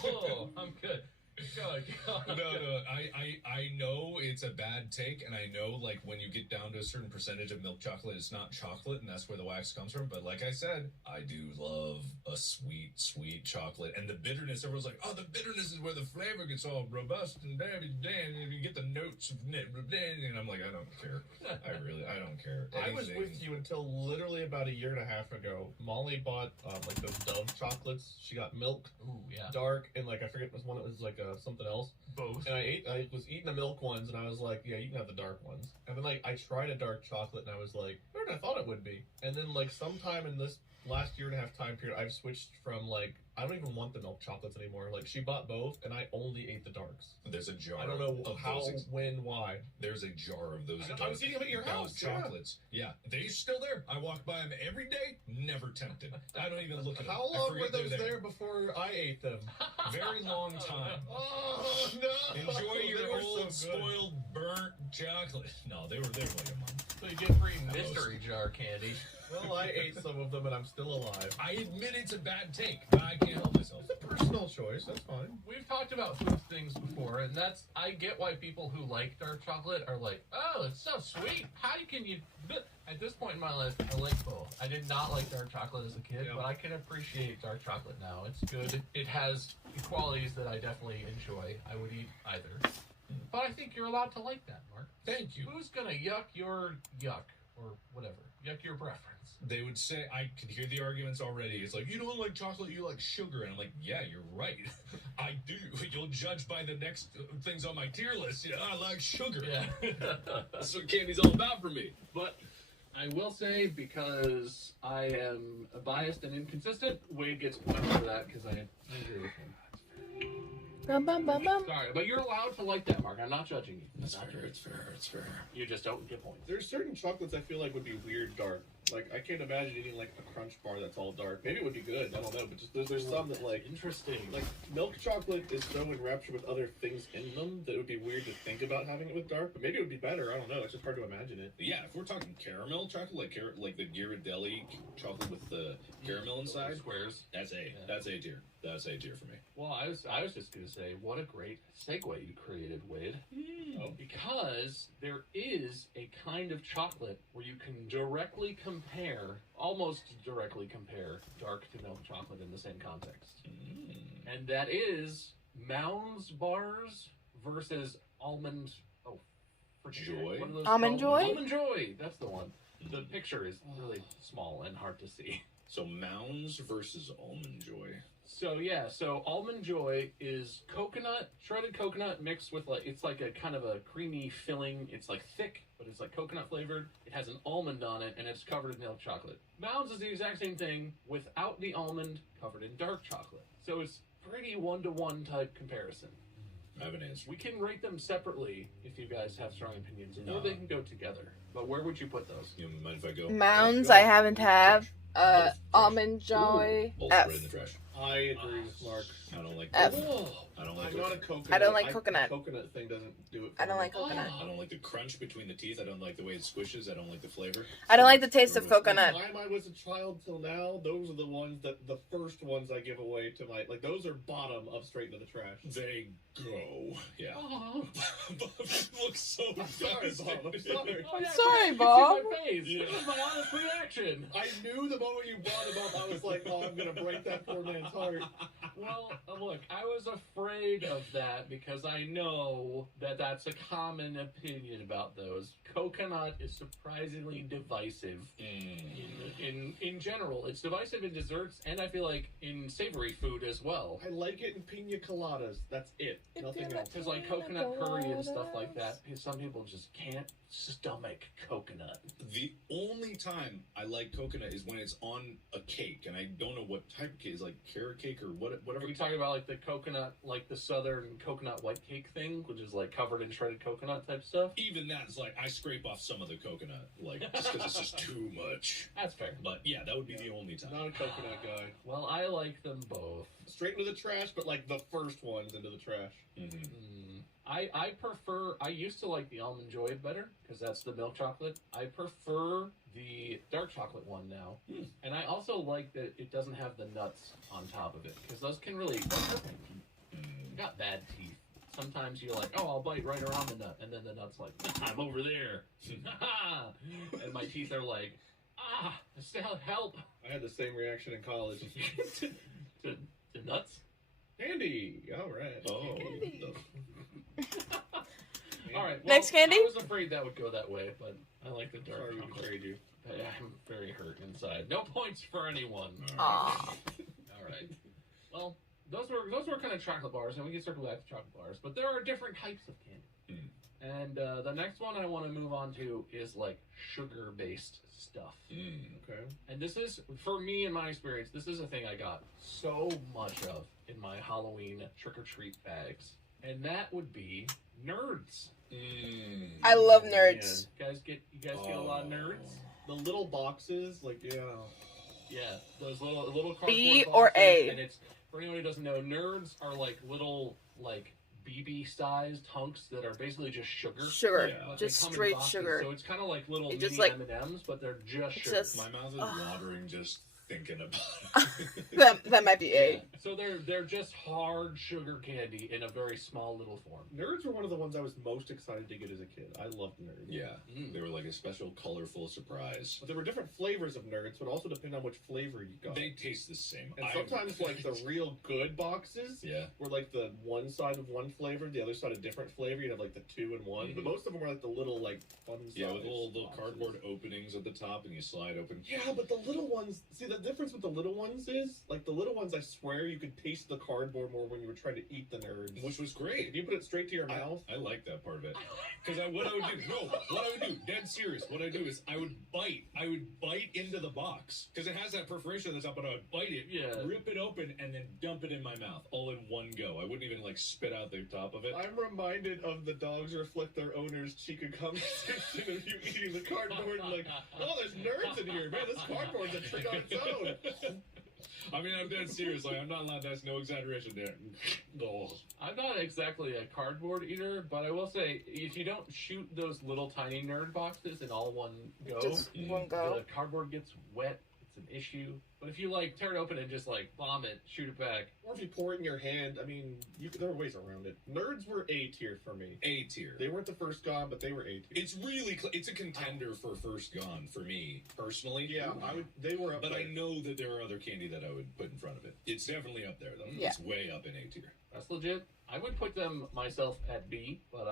Oh, I'm good. Keep going. No. I know it's a bad take, and I know like when you get down to a certain percentage of milk chocolate, it's not chocolate, and that's where the wax comes from. But like I said, I do love a sweet, sweet chocolate, and the bitterness. Everyone's like, oh, the bitterness is where the flavor gets all robust and and you get the notes of and I'm like, I don't care. I don't care. I was Anything- with you until literally about a year and a half ago. Molly bought like those Dove chocolates. She got milk, Ooh, yeah. dark, and like I forget it was one that was like something else. Both. And I was eating the milk ones, and I was like, yeah, you can have the dark ones. And then like I tried a dark chocolate, and I was like, better than I thought it would be. And then like sometime in this last year and a half time period, I've switched from like I don't even want the milk chocolates anymore. Like, she bought both, and I only ate the darks. There's a jar. I don't know of how, those when, why. There's a jar of those. I was eating them at your house. Chocolates. Yeah, they're still there. I walk by them every day. Never tempted. I don't even look at them. How long were they're those there before I ate them? Very long time. Oh no! Enjoy They your were old so good. spoiled burnt chocolate. No, they were like a month. So you get free mystery jar candy. Well, I ate some of them, and I'm still alive. I admit it's a bad take. I can't help myself. It's a personal choice. That's fine. We've talked about food things before, and I get why people who like dark chocolate are like, oh, it's so sweet. How can you... But at this point in my life, I like both. I did not like dark chocolate as a kid, Yeah. but I can appreciate dark chocolate now. It's good. It has qualities that I definitely enjoy. I would eat either. But I think you're allowed to like that, Mark. Thank you. Who's gonna yuck your yuck, or whatever? Yuck your preference. They would say, I could hear the arguments already. It's like, you don't like chocolate, you like sugar. And I'm like, yeah, you're right. I do. You'll judge by the next things on my tier list. Yeah, I like sugar. Yeah. That's what candy's all about for me. But I will say, because I am biased and inconsistent, Wade gets points for that because I agree with him. Bum, bum, bum, bum. Sorry, but you're allowed to like that, Mark. I'm not judging you. It's fair. You just don't get points. There's certain chocolates I feel like would be weird dark. Like, I can't imagine eating, like, a crunch bar that's all dark. Maybe it would be good. I don't know. But just there's some that, like... Interesting. Like, milk chocolate is so enraptured with other things in them that it would be weird to think about having it with dark. But maybe it would be better. I don't know. It's just hard to imagine it. Yeah, if we're talking caramel chocolate, like the Ghirardelli chocolate with the caramel inside, Squares. that's A. Yeah. That's A tier. That's A tier for me. Well, I was just going to say, what a great segue you created, Wade. Because there is a kind of chocolate where you can almost directly compare dark to milk chocolate in the same context. And that is Mounds bars versus almond... Joy? What are those Almond called? Joy? Almond Joy, that's the one. The picture is really small and hard to see. So Mounds versus Almond Joy. So Almond Joy is shredded coconut mixed with it's like a kind of a creamy filling. It's like thick, but it's like coconut flavored. It has an almond on it, and it's covered in milk chocolate. Mounds is the exact same thing without the almond, covered in dark chocolate. So it's pretty one-to-one type comparison. I have an answer. We can rate them separately if you guys have strong opinions, No. or they can go together. But where would you put those? You mind if I go? Mounds, Go. I haven't had. Trash. Almond Joy, Both F. right in the trash. I agree with Mark. I don't like F. coconut. I don't like I'm not a coconut. coconut. I don't like coconut. Coconut thing doesn't do it for I don't me. like coconut. I don't like the crunch between the teeth. I don't like the way it squishes. I don't like the flavor. I don't like the taste of coconut. From the time I was a child till now, those are the ones the first ones I give away to my, like, those are bottom of straight into the trash. They go. Yeah. Oh, Bob looks so I'm sorry, Bob. I'm sorry. Oh, yeah, sorry, you can Bob. see my face. Yeah. This is my honest reaction. I knew the moment you brought him up, I was like, oh, I'm gonna break that poor man's heart. Well, look, I was afraid of that because I know that that's a common opinion about those. Coconut is surprisingly divisive in general. It's divisive in desserts, and I feel like in savory food as well. I like it in pina coladas. That's it. Nothing else. Because like coconut curry and stuff like that, some people just can't stomach coconut. The only time I like coconut is when it's on a cake, and I don't know what type of cake. It's like carrot cake or whatever. Are we talking about like the coconut, like the southern coconut white cake thing, which is like covered in shredded coconut type stuff? Even that's like I scrape off some of the coconut, like just because it's just too much. That's fair. But yeah, that would be the only time. Not a coconut guy. Well, I like them both. Straight into the trash, but like the first ones into the trash. I used to like the Almond Joy better, because that's the milk chocolate. I prefer the dark chocolate one now. And I also like that it doesn't have the nuts on top of it, because those can really... You got bad teeth. Sometimes you're like, oh, I'll bite right around the nut, and then the nut's like, I'm over there. And my teeth are like, help. I had the same reaction in college. to nuts? Candy! Alright. Oh, All right. Next candy? I was afraid that would go that way, but I like the dark Sorry we chocolate. betrayed you. I'm very hurt inside. No points for anyone. Aw. All right. Well, those were kind of chocolate bars, and we can circle back to chocolate bars. But there are different types of candy. And the next one I want to move on to is like sugar-based stuff. Okay. And this is, for me, in my experience, this is a thing I got so much of in my Halloween trick-or-treat bags. And that would be nerds. I love nerds. You guys get a lot of nerds? The little boxes, like, yeah. Yeah, those little cardboard B boxes, or A? And it's, for anyone who doesn't know, nerds are like little, like, BB-sized hunks that are basically just sugar. Sugar. Yeah. But they Just come in straight boxes, sugar. So it's kind of like little It's mini just like- M&Ms, but they're just It's sugar. just- My mouth is watering just thinking about it. That might be A. So they're just hard sugar candy in a very small little form. Nerds were one of the ones I was most excited to get as a kid. I loved nerds. Yeah, they were like a special, colorful surprise. But there were different flavors of nerds, but also depending on which flavor you got. They taste the same. And sometimes, like, the real good boxes Yeah. were, like, the one side of one flavor, the other side a different flavor. You'd have, like, the 2 in 1. But most of them were, like, the little, like, fun Yeah, size with little boxes. cardboard openings at the top, and you slide open. Yeah, but the little ones... See, the difference with the little ones is, like, the little ones, I swear, you could taste the cardboard more when you were trying to eat the nerds. Which was If great. you put it straight to your mouth... I like that part of it. Because what I would do, dead serious, what I do is I would bite into the box. Because it has that perforation at the top, but I would bite it, rip it open, and then dump it in my mouth, all in one go. I wouldn't even, like, spit out the top of it. I'm reminded of the dogs reflect their owner's Chica conversation of you eating the cardboard and like, oh, there's nerds in here, man. This cardboard's a treat on its own. I mean, I'm dead serious. Like, I'm not allowed. That's no exaggeration there. Oh. I'm not exactly a cardboard eater, but I will say, if you don't shoot those little tiny nerd boxes in all one go, Just one go. the cardboard gets wet. It's an issue. But if you, like, tear it open and just, like, bomb it, shoot it back. Or if you pour it in your hand, I mean, there are ways around it. Nerds were A tier for me. A tier. They weren't the first gone, but they were A tier. It's really it's a contender for first gone for me personally. Yeah, they were up But there. I know that there are other candy that I would put in front of it. It's definitely up there though. Yeah. It's way up in A tier. That's legit. I would put them myself at B, but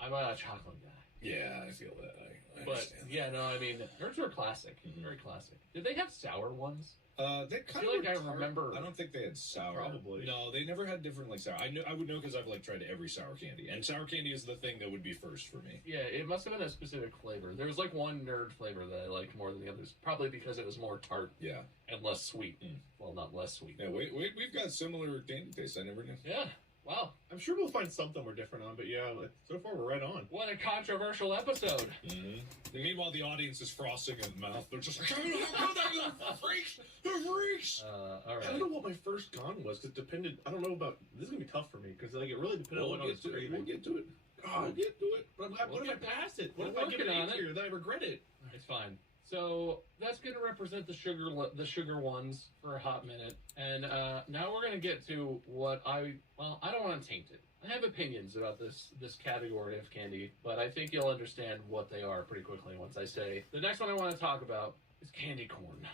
I'm a chocolate guy. Yeah, I feel that. I But, understand. yeah, no, I mean, nerds were classic. Very classic. Did they have sour ones? They kind feel of like I were tart. remember- I don't think they had sour. Probably. No, they never had different like sour. I would know because I've like tried every sour candy, and sour candy is the thing that would be first for me. Yeah, it must have been a specific flavor. There was like one nerd flavor that I liked more than the others, probably because it was more tart Yeah. and less sweet. Well, not less sweet. Yeah. We've got similar candy tastes. I never knew. Yeah. Wow. I'm sure we'll find something we're different on, but yeah, like, so far we're right on. What a controversial episode. And meanwhile, the audience is frosting at the mouth. They're just like, the freaks, the freaks. All I don't right. know what my first gone was, because it depended, I don't know about, this is going to be tough for me, because like, it really depended on what I was craving. We'll get to it. We'll get to it. But what if I pass it? What if I give it Working on an it. A tier, then I regret it? It's fine. So that's going to represent the sugar ones for a hot minute. And now we're going to get to what I don't want to taint it. I have opinions about this category of candy, but I think you'll understand what they are pretty quickly once I say. The next one I want to talk about is candy corn.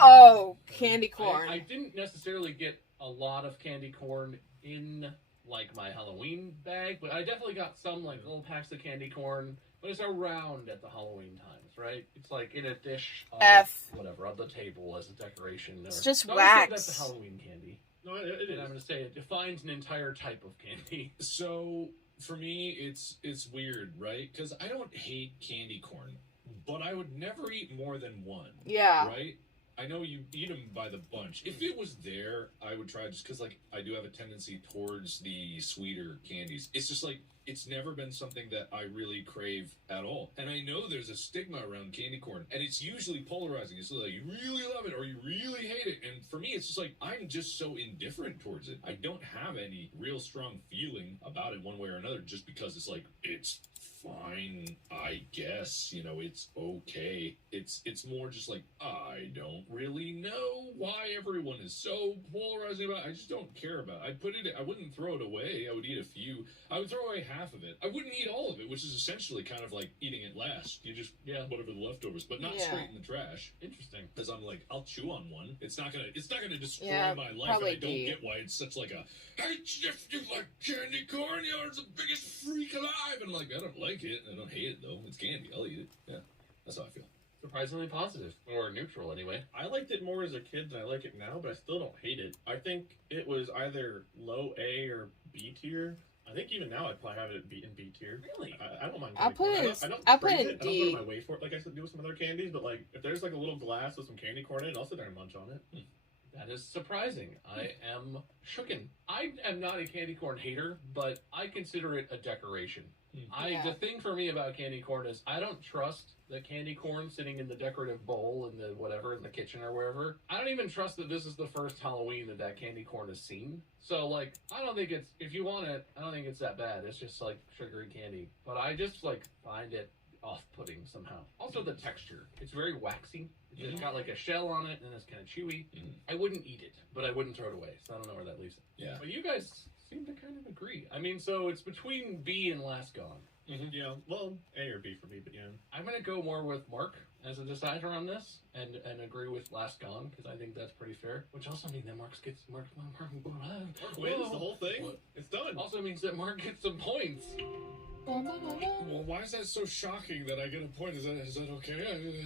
Oh, candy corn. I didn't necessarily get a lot of candy corn in like my Halloween bag, but I definitely got some like little packs of candy corn. But it's around at the Halloween times, right? It's like in a dish, on on the table as a decoration. It's just I would say wax. That's a Halloween candy. No, it And is. I'm going to say it defines an entire type of candy. So for me, it's weird, right? Because I don't hate candy corn, but I would never eat more than one. Yeah. Right? I know you eat them by the bunch. If it was there, I would try just because, like, I do have a tendency towards the sweeter candies. It's just like, it's never been something that I really crave at all. And I know there's a stigma around candy corn, and it's usually polarizing. It's like, you really love it or you really hate it. And for me, it's just like, I'm just so indifferent towards it. I don't have any real strong feeling about it one way or another just because it's like, it's fine, I guess, you know, it's okay. It's more just like, I don't really know why everyone is so polarizing about it. I just don't care about it. I wouldn't throw it away. I would eat a few. I would throw away half of it. I wouldn't eat all of it, which is essentially kind of like eating it last. You just, whatever the leftovers, but not straight in the trash. Interesting. Because I'm like, I'll chew on one. It's not gonna destroy Yeah, my life, and probably I don't D. get why it's such like a, hey, if you like candy corn, you're the biggest freak alive. And like, I don't like it. I don't hate it though. It's candy. I'll eat it. Yeah, that's how I feel. Surprisingly positive. Or neutral, anyway. I liked it more as a kid than I like it now, but I still don't hate it. I think it was either low A or B tier. I think even now I'd probably have it in B tier. Really? I don't mind. I'll put candy it corn. in- I'll put praise it in I don't go D. to my way for it like I do with some other candies, but like if there's like a little glass with some candy corn in it, I'll sit there and munch on it. That is surprising. I am shooken. I am not a candy corn hater, but I consider it a decoration. Yeah. The thing for me about candy corn is I don't trust the candy corn sitting in the decorative bowl in the whatever in the kitchen or wherever. I don't even trust that this is the first Halloween that candy corn is seen. So like I don't think it's, if you want it, I don't think it's that bad. It's just like sugary candy. But I just like find it off-putting somehow. Also the texture. It's very waxy. It's got like a shell on it and it's kind of chewy. I wouldn't eat it, but I wouldn't throw it away. So I don't know where that leaves it. Yeah. But you guys seem to kind of agree. I mean, so it's between B and Last Gone. Yeah, well, A or B for me, but yeah. I'm going to go more with Mark as a decider on this and agree with Last Gone because I think that's pretty fair. Which also means that Mark Wins the whole thing. What? It's done. Also means that Mark gets some points. Well, why is that so shocking that I get a point? Is that okay?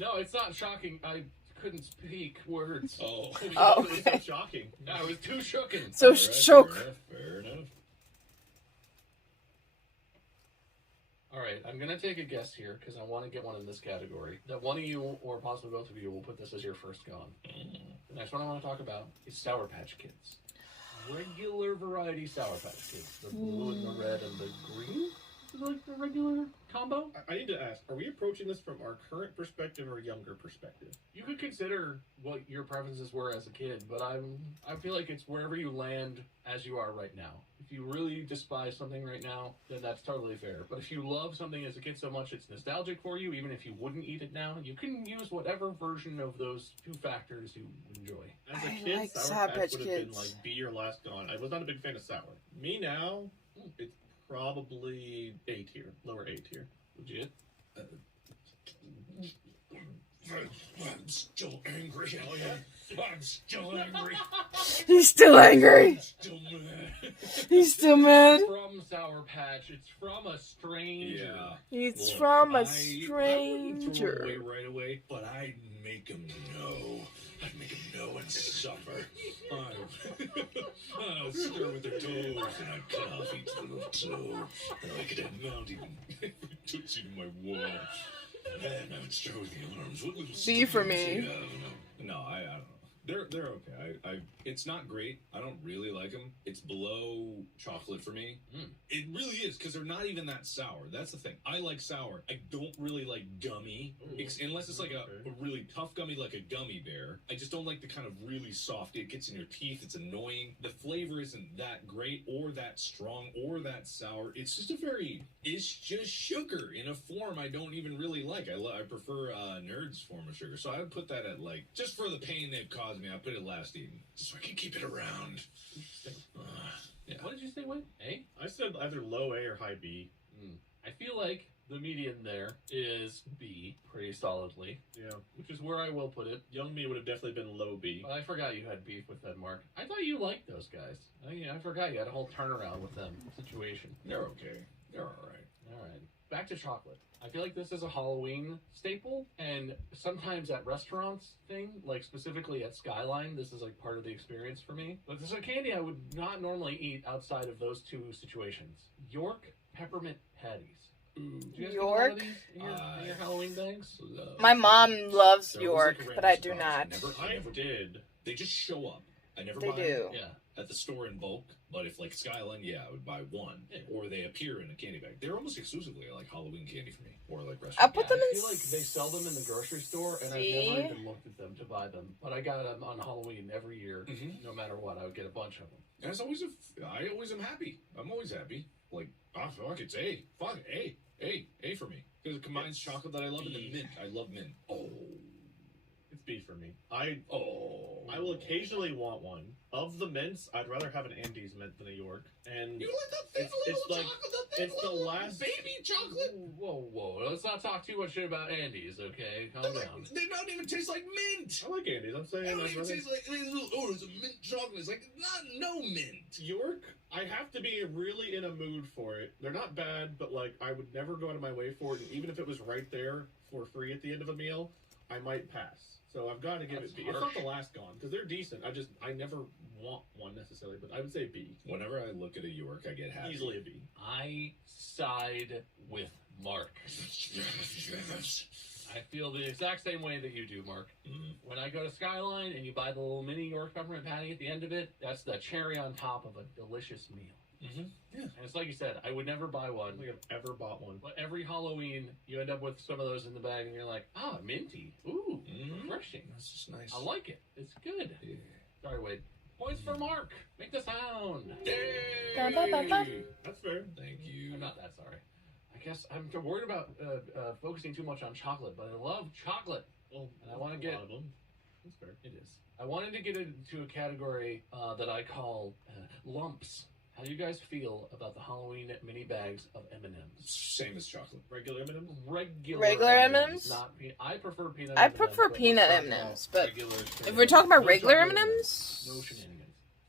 No, it's not shocking. I couldn't speak words. Oh. Oh, It's okay. so shocking. I was too shooken. So Alright, shook. Fair enough. All right, I'm going to take a guess here because I want to get one in this category. That one of you, or possibly both of you, will put this as your first gone. The next one I want to talk about is Sour Patch Kids. Regular variety Sour Patch Kids. The blue and the red and the green? Is it like the regular combo? I need to ask, are we approaching this from our current perspective or younger perspective? You could consider what your preferences were as a kid, but I feel like it's wherever you land as you are right now. If you really despise something right now, then that's totally fair. But if you love something as a kid so much it's nostalgic for you, even if you wouldn't eat it now, you can use whatever version of those two factors you enjoy. As a I kid, like Sour Sour Patch Patch would have been Kids. like B or Last Gone. I was not a big fan of sour. Me now, it's probably A tier, lower A tier. Legit. I'm still angry. Oh, yeah. I'm still angry. He's still angry. I'm still mad. He's still mad. From Sour Patch, it's from a stranger. Yeah. It's Look, from a I wouldn't throw stranger. it away right away, but I'd make him know. I'd make him know and suffer. I'll stir with their toes, and I'd cut off each little toe, and I could have not even tootsie to my wall. And I would stir with the arms. What little B for sticks me. you have? No, I don't know. They're okay. It's not great. I don't really like them. It's below chocolate for me. It really is because they're not even that sour. That's the thing. I like sour. I don't really like gummy, unless it's like a really tough gummy, like a gummy bear. I just don't like the kind of really soft. It gets in your teeth. It's annoying. The flavor isn't that great or that strong or that sour. It's just it's just sugar in a form I don't even really like. I prefer Nerd's form of sugar. So I would put that at like, just for the pain they've caused me, I put it last eaten. Just so I can keep it around. Yeah. What did you say, Wayne? A? I said either low A or high B. I feel like the median there is B, pretty solidly, Yeah. which is where I will put it. Young me would have definitely been low B. But I forgot you had beef with them, Mark. I thought you liked those guys. I forgot you had a whole turnaround with them situation. They're okay. They're alright. All right. Back to chocolate. I feel like this is a Halloween staple, and sometimes at restaurants thing, like specifically at Skyline, this is like part of the experience for me. But this is a candy I would not normally eat outside of those two situations. York peppermint patties. Do you guys get a lot of York? these in your Halloween bags? My mom loves They're York, always like but I random do spots. not. I did. They just show up. I never They buy do. them Yeah. at the store in bulk, but if like Skyline, yeah, I would buy one. Yeah. Or they appear in a candy bag. They're almost exclusively like Halloween candy for me. Or like restaurant. I'll put them I in. feel like they sell them in the grocery store, and See? I've never even looked at them to buy them. But I got them on Halloween every year. No matter what, I would get a bunch of them. And it's always I always am happy. I'm always happy. Like, oh fuck, it's A. Fuck A for me. Because it combines chocolate that I love and then mint. I love mint. Oh. It's B for me. I I will occasionally want one. Of the mints, I'd rather have an Andes mint than a York. And You like that thin It's little like- chocolate? That thin it's the little last- baby chocolate? Whoa. Let's not talk too much shit about Andes, okay? Calm down. They don't even taste like mint. I like Andes. I'm They saying don't I'd even rather... taste like there's a mint chocolate. It's like no mint. York, I have to be really in a mood for it. They're not bad, but like I would never go out of my way for it. And even if it was right there for free at the end of a meal, I might pass. So I've got to give That's it B. It's harsh. not the last gone, because they're decent. I never want one necessarily, but I would say B. Whenever I look at a York, I get happy. Easily a B. I side with Mark. I feel the exact same way that you do, Mark. Mhm. When I go to Skyline and you buy the little mini York peppermint patty at the end of it, that's the cherry on top of a delicious meal. Mhm. Yeah. And it's like you said, I would never buy I don't one. think I've ever bought one. But every Halloween, you end up with some of those in the bag, and you're like, ah, minty. Ooh, Mhm. refreshing. That's just nice. I like it. It's good. Yeah. Sorry, Wade. Points for Mark. Make the sound. Yay! Ba, ba, ba, ba. That's fair. Thank you. I'm not that sorry. I guess I'm worried about focusing too much on chocolate, but I love chocolate. Well, And I wanna a get- lot of them. That's fair. It is. I wanted to get into a category that I call lumps. How do you guys feel about the Halloween mini bags of M&Ms? Same as chocolate. Regular M&Ms? Regular M&Ms? Not I prefer peanut. I M&Ms, prefer but peanut let's talk M&Ms, about but regular if peanut we're talking about No regular chocolate M&Ms, no shenanigans.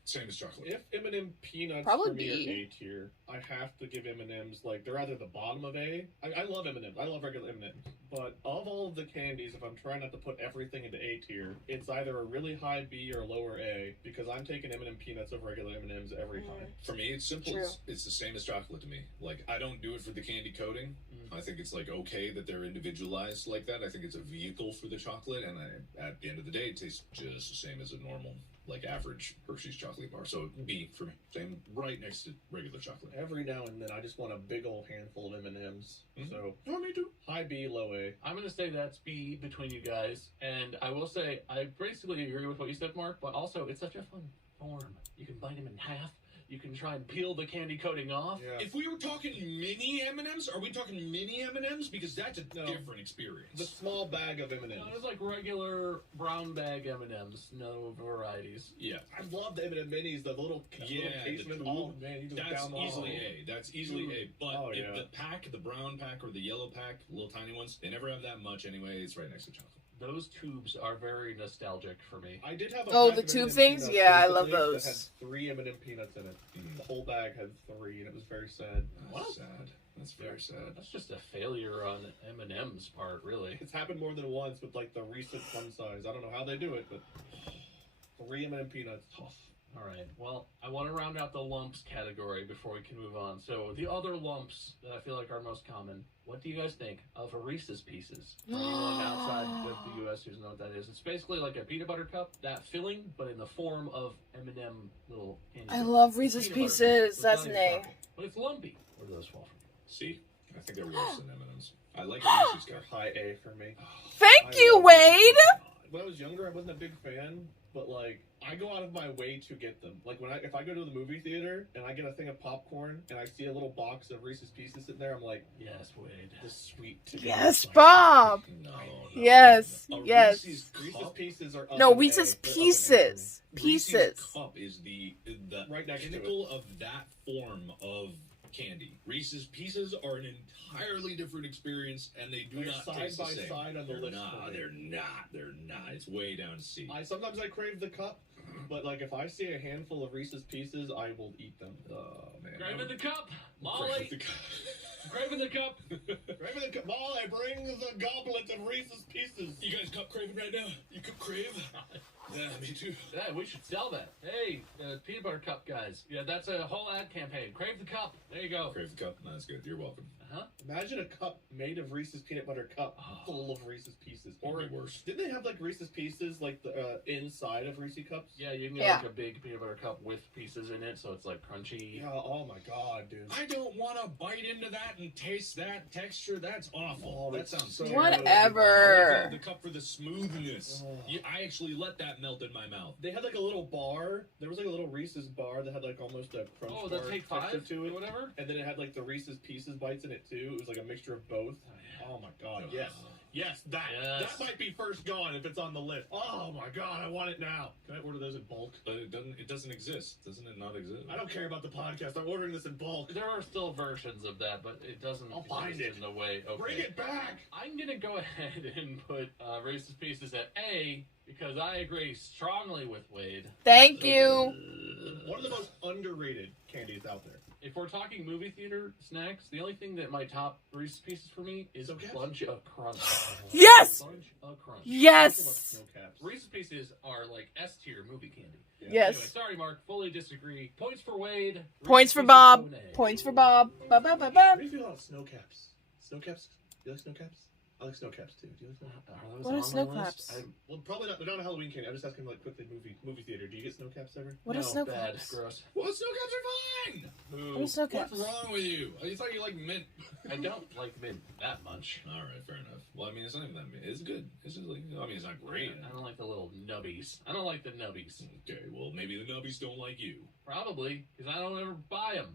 Same as chocolate. If M&M peanuts Probably for me B. are A tier, I have to give M&Ms, like, they're either the bottom of A. I love M&Ms. I love regular M&Ms. But of all of the candies, if I'm trying not to put everything into A tier, it's either a really high B or a lower A, because I'm taking M&M peanuts over regular M&Ms every time. For me, it's simple. True. It's the same as chocolate to me. Like, I don't do it for the candy coating. I think it's like okay that they're individualized like that. I think it's a vehicle for the chocolate, and at the end of the day, it tastes just the same as a normal, like average Hershey's chocolate bar. So B for me, same right next to regular chocolate. Every now and then, I just want a big old handful of M&Ms. Mhm. So, Oh, me too. high B, low A. I'm going to say that's B between you guys. And I will say, I basically agree with what you said, Mark, but also it's such a fun form. You can bite them in half. You can try and peel the candy coating off. Yeah. If we were talking mini M&Ms, are we talking mini M&Ms? Because that's a No. different experience. The small bag of M&Ms. No, it's like regular brown bag M&Ms, no varieties. Yeah. I love the M&M minis, the little, Yeah, little casement. the Oh, tube. man, you just That's down the easily hall. A. That's easily A. But Oh, if yeah. the pack, the brown pack or the yellow pack, little tiny ones, they never have that much anyway. It's right next to chocolate. Those tubes are very nostalgic for me. I did have a Oh, pack the of tube M&M things? peanuts Yeah, I love recently those. That had 3 M&M peanuts in it. Mhm. The whole bag had 3, and it was very sad. That's sad. That's very sad. That's just a failure on M&M's part, really. It's happened more than once with like the recent fun size. I don't know how they do it, but 3 M&M peanuts. Tough. All right. Well, I want to round out the lumps category before we can move on. So the other lumps that I feel like are most common. What do you guys think of Reese's Pieces? For anyone outside of the U.S. who doesn't know what that is, it's basically like a peanut butter cup, that filling, but in the form of M&M little candy. I love Reese's Peanut butter Pieces. It's That's not an even A. chocolate, but it's lumpy. Where do those fall from? See? I think they're worse than M&Ms. I like a Reese's They're cup. high A for me. Thank I you, love Wade. When I was younger, I wasn't a big fan, but like I go out of my way to get them. Like if I go to the movie theater and I get a thing of popcorn and I see a little box of Reese's Pieces sitting there, I'm like, Yes, Wade. this is sweet to me. Yes, Bob. No. Yes, A yes. Reese's Reese's cup? Pieces are up No, in Reese's A. They're up in A for me. Pieces. Reese's Pieces. cup is the Right next to pinnacle of that form of candy. Reese's Pieces are an entirely different experience, and they do They're not side taste the by same. side on the They're list not. for me. They're not. They're not. It's way down to C. Sometimes I crave the cup, but like if I see a handful of Reese's Pieces, I will eat them. Oh man. Craving the cup, Crave Molly. the cup. Craving the cup. Craving the cup. Molly, bring the goblet of Reese's Pieces. You guys cup craving right now? You cup crave? Yeah, me too. Yeah, we should sell that. Hey, peanut butter cup guys. Yeah, that's a whole ad campaign. Crave the cup. There you go. Crave the cup? No, that's good. You're welcome. Uh-huh. Imagine a cup made of Reese's peanut butter cup full of Reese's Pieces. Or Could be worse. didn't they have like Reese's Pieces like the inside of Reese's cups? Yeah, you can get Yeah. like a big peanut butter cup with pieces in it, so it's like crunchy. Yeah, oh my god, dude. I don't want to bite into that and taste that texture. That's awful. Oh, that that's sounds so terrible. Whatever. I like the cup for the smoothness. Oh. I actually let that melt in my mouth. They had like a little bar. There was like a little Reese's bar that had like almost a crunch Oh, bar the Take texture 5 to or it. whatever? And then it had like the Reese's Pieces bites in it too. It was like a mixture of both. Oh my god, yes. Yes, that might be first gone if it's on the list. Oh my god, I want it now. Can I order those in bulk? But it doesn't exist. Doesn't it not exist? I don't care about the podcast. I'm ordering this in bulk. There are still versions of that, but it doesn't I'll find exist it. in the way. Okay. Bring it back! I'm gonna go ahead and put Reese's Pieces at A because I agree strongly with Wade. Thank you. One of the most underrated candies out there. If we're talking movie theater snacks, the only thing that my top Reese's Pieces for me is a bunch of crunch. Yes! A bunch of crunch. Yes! Snow caps. Reese's Pieces are like S tier movie candy. Yes. Anyway, sorry, Mark. Fully disagree. Points for Wade. Points for Reese's Bob. Pieces Bonnet. Points for Bob. Ba ba ba ba. How do you feel about snow caps? Snow caps? Do you like snow caps? I like snow caps too. Do you like snow caps? Are those What are on snow my list? claps? Well, probably not. They're not a Halloween candy. I'm just asking, like, quickly, movie theater. Do you get snow caps ever? What no, are snow bad. caps? Gross. Well, snow caps are fine. What are snow caps? What's wrong with you? I thought you liked mint. I don't like mint that much. All right, fair enough. Well, I mean, it's not even that mint. It's good. It's just like, I mean, it's not great. I don't like the little nubbies. I don't like the nubbies. Okay, well, maybe the nubbies don't like you. Probably, because I don't ever buy them.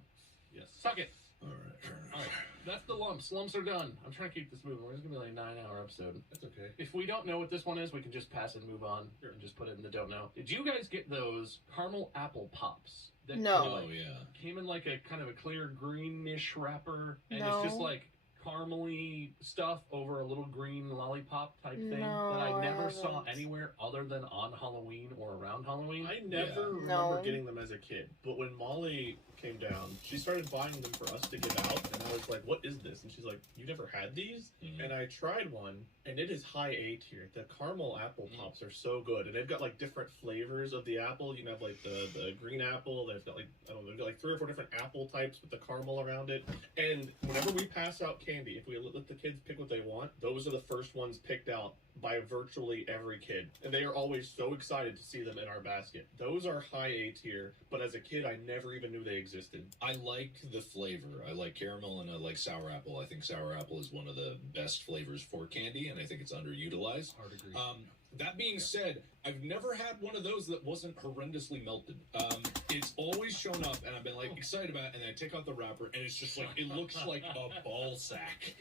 Yes. Suck it. All right, fair enough. All right, that's the lumps. Lumps are done. I'm trying to keep this moving. We're just gonna be like a 9-hour episode. That's okay. If we don't know what this one is, we can just pass and move on and just put it in the don't know. Did you guys get those caramel apple pops? That No. Oh, yeah. came in like a kind of a clear greenish wrapper, and No. it's just like caramely stuff over a little green lollipop type thing No, that I I never saw haven't. anywhere other than on Halloween or around Halloween. I never Yeah. remember No. getting them as a kid, but when Molly came down, she started buying them for us to give out, and I was like, "What is this?" And she's like, "You never had these?" Mhm. And I tried one, and it is high A tier. The caramel apple pops are so good, and they've got like different flavors of the apple. You can have like the green apple. They've got like, I don't know, they've got like 3 or 4 different apple types with the caramel around it. And whenever we pass out candy, if we let the kids pick what they want, those are the first ones picked out by virtually every kid, and they are always so excited to see them in our basket. Those are high A tier, but as a kid, I never even knew they existed. I like the flavor. I like caramel and I like sour apple. I think sour apple is one of the best flavors for candy, and I think it's underutilized. Hard agree. That being said, I've never had one of those that wasn't horrendously melted. It's always shown up, and I've been like excited about it, and I take out the wrapper, and it's just like it looks like a ball sack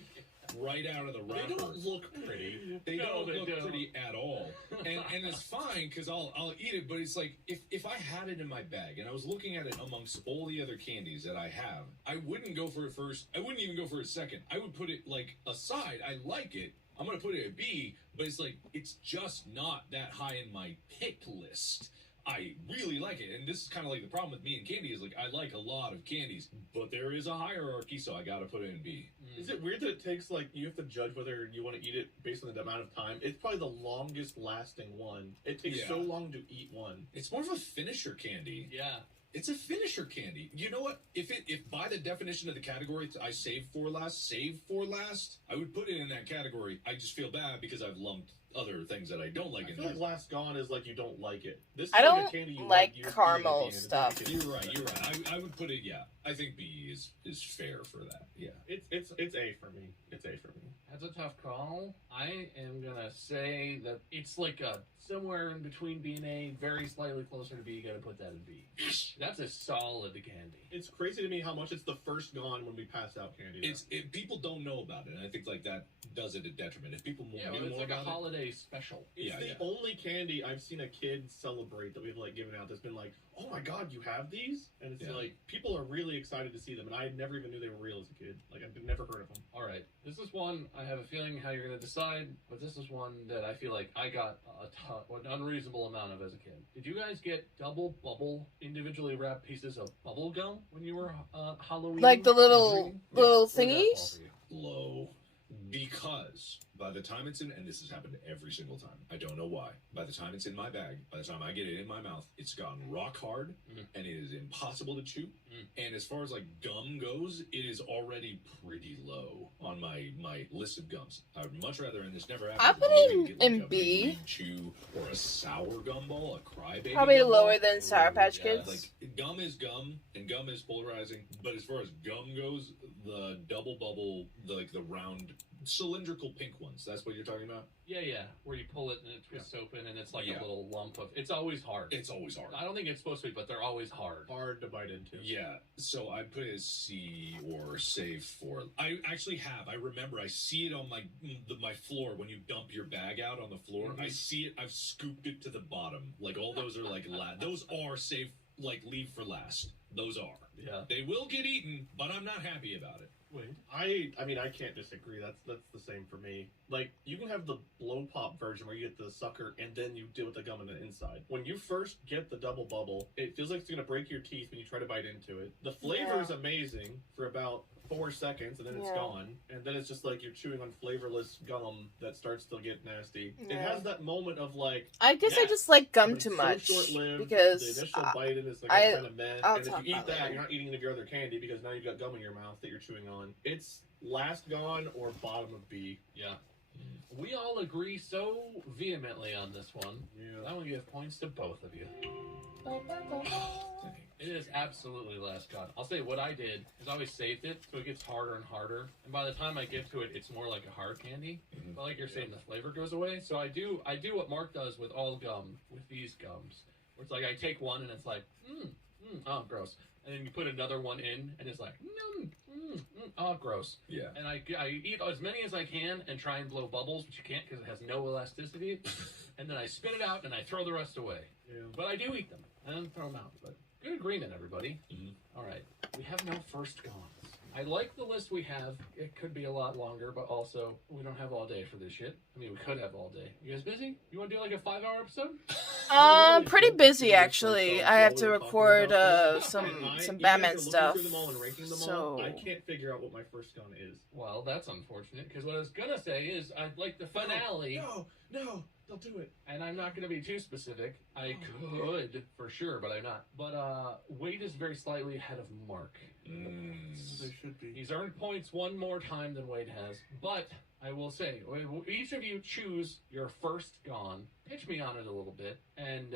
right out of the wrapper. They don't look pretty. They No, don't they look don't. pretty at all, and it's fine because I'll eat it. But it's like if I had it in my bag and I was looking at it amongst all the other candies that I have, I wouldn't go for it first. I wouldn't even go for it second. I would put it like aside. I like it. I'm gonna put it at B, but it's like it's just not that high in my pick list. I really like it, and this is kind of like the problem with me and candy is like I like a lot of candies, but there is a hierarchy, so I gotta put it in B. Is it weird that it takes, like, you have to judge whether you want to eat it based on the amount of time? It's probably the longest lasting one. It takes Yeah. so long to eat one. It's more of a finisher candy. Yeah. It's a finisher candy. You know what? If by the definition of the category, I save for last, I would put it in that category. I just feel bad because I've lumped other things that I don't like I in feel there. like Last Gone is like you don't like it. This is I like don't a candy you like you eat at the caramel end. It's stuff. like You're right. I would put it. Yeah, I think B is fair for that. Yeah. It's A for me. It's A for me. That's a tough call. I am gonna say that it's like a somewhere in between B and A, very slightly closer to B. You gotta put that in B. That's a solid candy. It's crazy to me how much it's the first gone when we pass out candy. People don't know about it, and I think like that does it a detriment. If people Yeah, knew well, it's more like a about it, holiday special. It's Yeah, the yeah. only candy I've seen a kid celebrate that we've like given out that's been like, oh my god, you have these? And it's Yeah. like people are really excited to see them, and I never even knew they were real as a kid. Like I've never heard of them. All right, this is one I have a feeling how you're gonna decide, but this is one that I feel like I got an unreasonable amount of as a kid. Did you guys get double bubble, individually wrapped pieces of bubble gum when you were Halloween? Like the little drinking? little Where did that fall thingies? for you? low, because by the time it's in, and this has happened every single time, I don't know why. By the time it's in my bag, by the time I get it in my mouth, it's gotten rock hard, and it is impossible to chew. And as far as like gum goes, it is already pretty low on my list of gums. I would much rather, and this never happened. I put maybe it get, in like, a B. Big League Chew or a sour gumball, a crybaby. Probably gumball. lower than Sour Patch Yeah, Kids. like gum is gum, and gum is polarizing. But as far as gum goes, the double bubble, the round cylindrical pink ones. That's what you're talking about. Yeah, where you pull it and it twists open and it's like Yeah. a little lump of. It's always hard. It's always hard. I don't think it's supposed to be, but they're always hard. Hard to bite into. Yeah, so I put it as C or save for. I actually have. I remember. I see it on my floor when you dump your bag out on the floor. I see it. I've scooped it to the bottom. Like all those are like those are safe. Like leave for last. Those are. Yeah. They will get eaten, but I'm not happy about it. Wait. I mean, I can't disagree. That's the same for me. Like, you can have the blow pop version where you get the sucker and then you deal with the gum on the inside. When you first get the double bubble, it feels like it's gonna break your teeth when you try to bite into it. The flavor is amazing for about 4 seconds, and then it's gone, and then it's just like you're chewing on flavorless gum that starts to get nasty. It has that moment of like, I guess I just like gum too so much short-lived, because the initial bite in is like kind of meh. I'll And if talk you eat about that, later. you're not eating any of your other candy because now you've got gum in your mouth that you're chewing on. It's last gone or bottom of B. Yeah. We all agree so vehemently on this one. Yeah. I want to give points to both of you. It is absolutely last gone. I'll say what I did is I always saved it so it gets harder and harder. And by the time I get to it, it's more like a hard candy. But like you're saying, the flavor goes away. So I do what Mark does with all gum, with these gums. Where it's like I take one and it's like, oh, gross. And then you put another one in and it's like, oh, gross. Yeah. And I eat as many as I can and try and blow bubbles, but you can't because it has no elasticity. And then I spit it out and I throw the rest away. Yeah. But I do eat them and throw them out. But good agreement, everybody. All right. We have no first gons. I like the list we have. It could be a lot longer, but also we don't have all day for this shit. I mean, we could have all day. You guys busy? You want to do like a 5-hour episode? Pretty busy actually. I have to record some Batman stuff. So I can't figure out what my first gun is. Well, that's unfortunate because what I was gonna say is I'd like the finale. No, they'll do it. And I'm not going to be too specific. I could, for sure, but I'm not. But Wade is very slightly ahead of Mark. They should be. He's earned points one more time than Wade has. But I will say, each of you choose your first gone. Pitch me on it a little bit. And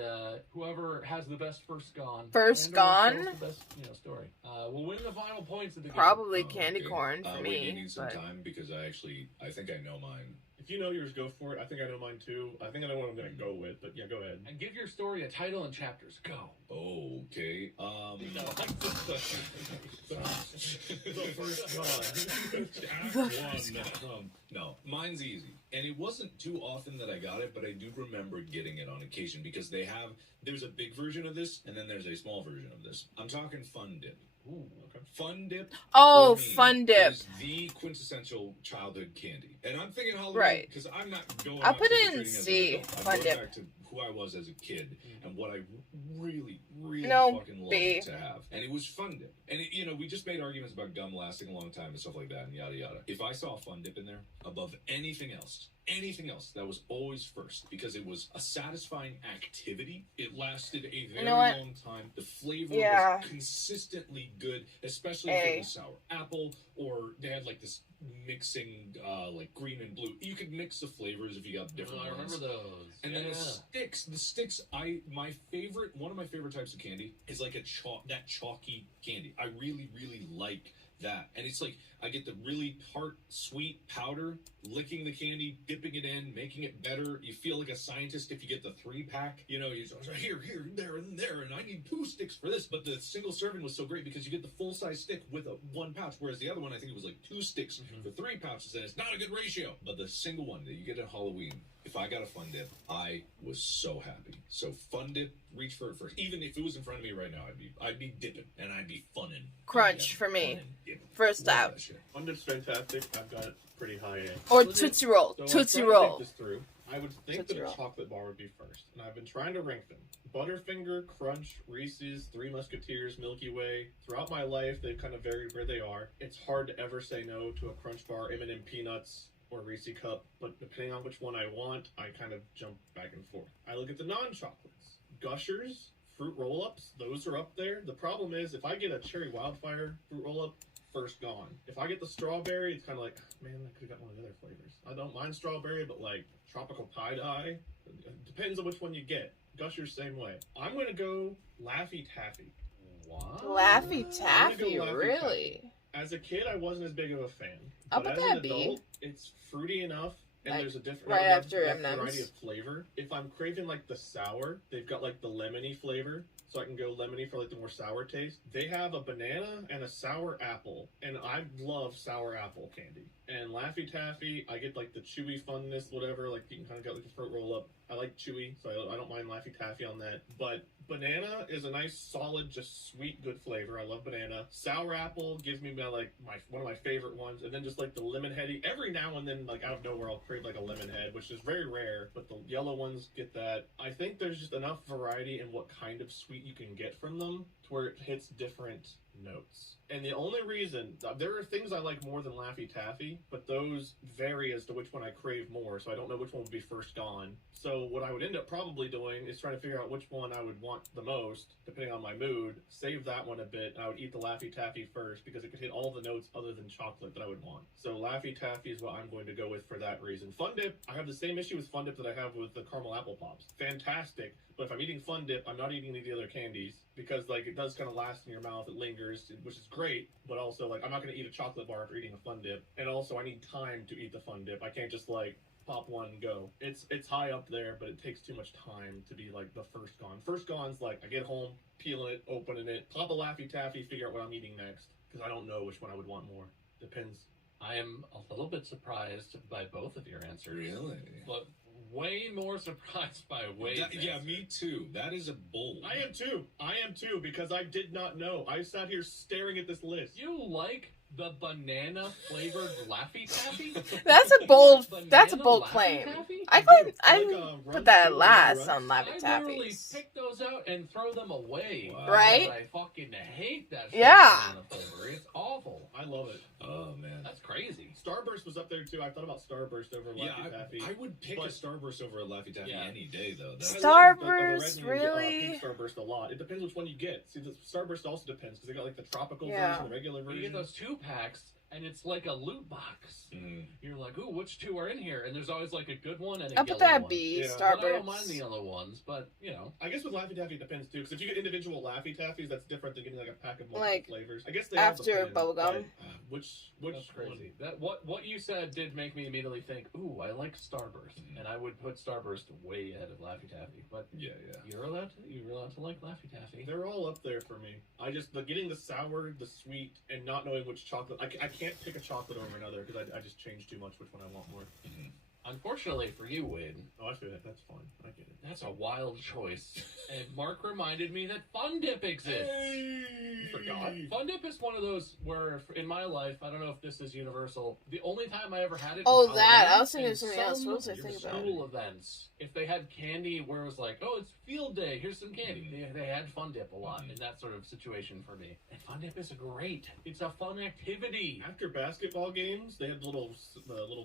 whoever has the best first gone. First gone? The best, story. Will win the final points of the game. probably candy corn for Wait, you me. need some But time because I think I know mine. If you know yours, go for it. I think I know mine too. I think I know what I'm going to go with, but yeah, go ahead. And give your story a title and chapters. Go. Okay. No, The first gun. No, mine's easy. And it wasn't too often that I got it, but I do remember getting it on occasion because there's a big version of this, and then there's a small version of this. I'm talking Fun Dip. Ooh, okay. Fun Dip. oh, for me, Fun Dip. is the quintessential childhood candy. And I'm thinking Halloween Right. because I'm not going I'll out put it in trick-or-treating as an C, adult. I'm Fun going Dip. back to who I was as a kid and what I really, really No, fucking loved B. to have. And it was Fun Dip. And, we just made arguments about gum lasting a long time and stuff like that and yada yada. If I saw a Fun Dip in there above anything else, that was always first because it was a satisfying activity. It lasted a very long time. The flavor was consistently good, especially if it was sour apple or they had like this mixing like green and blue. You could mix the flavors if you got different ones. I remember those. And then the sticks, one of my favorite types of candy is like that chalky candy. I really, really like that. And it's like, I get the really tart, sweet powder, licking the candy, dipping it in, making it better. You feel like a scientist if you get the 3-pack. You're here, there, and I need 2 sticks for this. But the single serving was so great because you get the full-size stick with 1 pouch, whereas the other one, I think it was like 2 sticks for 3 pouches, and it's not a good ratio. But the single one that you get at Halloween, if I got a Fun Dip, I was so happy. So Fun Dip, reach for it first. Even if it was in front of me right now, I'd be dipping and I'd be funning. Crunch for me. First out. Fun Dip's fantastic. I've got it pretty high A. Or Tootsie Roll. So Tootsie I'm trying to Roll. think this through. I would think Tootsie that a Roll. chocolate bar would be first. And I've been trying to rank them. Butterfinger, Crunch, Reese's, Three Musketeers, Milky Way. Throughout my life, they've kind of varied where they are. It's hard to ever say no to a Crunch bar, M&M Peanuts, or Reese Cup. But depending on which one I want, I kind of jump back and forth. I look at the non-chocolates. Gushers, Fruit Roll-Ups, those are up there. The problem is, if I get a Cherry Wildfire Fruit Roll-Up, first gone. If I get the strawberry, it's kind of like, man, I could have got one of the other flavors. I don't mind strawberry, but like tropical pie-dye, depends on which one you get. Gushers, same way. I'm going to go Laffy Taffy. What? Laffy I'm gonna Taffy, go Laffy really? Taffy. As a kid, I wasn't as big of a fan. I'll But put as that an B. adult, it's fruity enough. And Like, there's a different right after enough M&Ms. variety of flavor. If I'm craving like the sour, they've got like the lemony flavor, so I can go lemony for like the more sour taste. They have a banana and a sour apple, and I love sour apple candy. And Laffy Taffy, I get like the chewy funness, whatever. Like you can kind of get like a fruit roll up. I like chewy, so I don't mind Laffy Taffy on that. But Banana is a nice, solid, just sweet, good flavor. I love banana. Sour apple gives me one of my favorite ones, and then just like the lemon heady. Every now and then, like out of nowhere, I'll crave like a lemon head, which is very rare. But the yellow ones get that. I think there's just enough variety in what kind of sweet you can get from them to where it hits different notes. And the only reason, there are things I like more than Laffy Taffy, but those vary as to which one I crave more, so I don't know which one would be first gone. So what I would end up probably doing is trying to figure out which one I would want the most, depending on my mood, save that one a bit, and I would eat the Laffy Taffy first, because it could hit all the notes other than chocolate that I would want. So Laffy Taffy is what I'm going to go with for that reason. Fun Dip, I have the same issue with Fun Dip that I have with the caramel apple pops. Fantastic, but if I'm eating Fun Dip, I'm not eating any of the other candies, because like it does kind of last in your mouth, it lingers, which is great, but also like I'm not going to eat a chocolate bar after eating a Fun Dip, and also I need time to eat the Fun Dip. I can't just like pop one and go. It's high up there, but it takes too much time to be like the first gone. First gone's like I get home, peeling it, opening it, pop a Laffy Taffy, figure out what I'm eating next, because I don't know which one I would want more. Depends. I am a little bit surprised by both of your answers. Really? But way more surprised by Wade's Yeah, answer. me too. That is a bold. I am too, because I did not know. I sat here staring at this list. You like the banana flavored Laffy Taffy? That's a bold Laffy claim. Taffy? I put that last on Laffy I literally Taffies. pick those out and throw them away. Wow. Right? I fucking hate that Yeah. banana flavor. It's awful. I love it. Oh man. That's crazy. Starburst was up there too. I thought about Starburst over Yeah, Laffy Taffy. I would pick But- a Starburst over a Laffy Taffy Yeah. any day, though. That's I like Starburst, the red one, really? Pink Starburst a lot. It depends which one you get. See, the Starburst also depends because they got like the tropical Yeah. version, the regular You version. get those 2-packs, and it's like a loot box. Mhm. You're like, ooh, which 2 are in here? And there's always like a good one and a I'll put yellow that one. B, Yeah. But I don't mind the Starburst. yellow ones, but you know. I guess with Laffy Taffy it depends too, because if you get individual Laffy Taffies, that's different than getting like a pack of multiple Like, flavors. I guess they all after depend, bubblegum. but, which That's crazy. That what you said did make me immediately think, ooh, I like Starburst, and I would put Starburst way ahead of Laffy Taffy. But Yeah. you're allowed to like Laffy Taffy. They're all up there for me. I just getting the sour, the sweet, and not knowing which chocolate. I can't pick a chocolate over another because I just change too much which one I want more. Unfortunately for you, Wade, Oh, I feel that. That's fine. I get it. that's a wild choice. And Mark reminded me that Fun Dip exists. You forgot? Fun Dip is one of those where, in my life, I don't know if this is universal. The only time I ever had it. Oh, was that. I Halloween, was thinking and of something else. some What was I thinking about? School events. If they had candy where it was like, oh, it's field day, here's some candy. They had Fun Dip a lot in that sort of situation for me. And Fun Dip is great. It's a fun activity. After basketball games, they had the little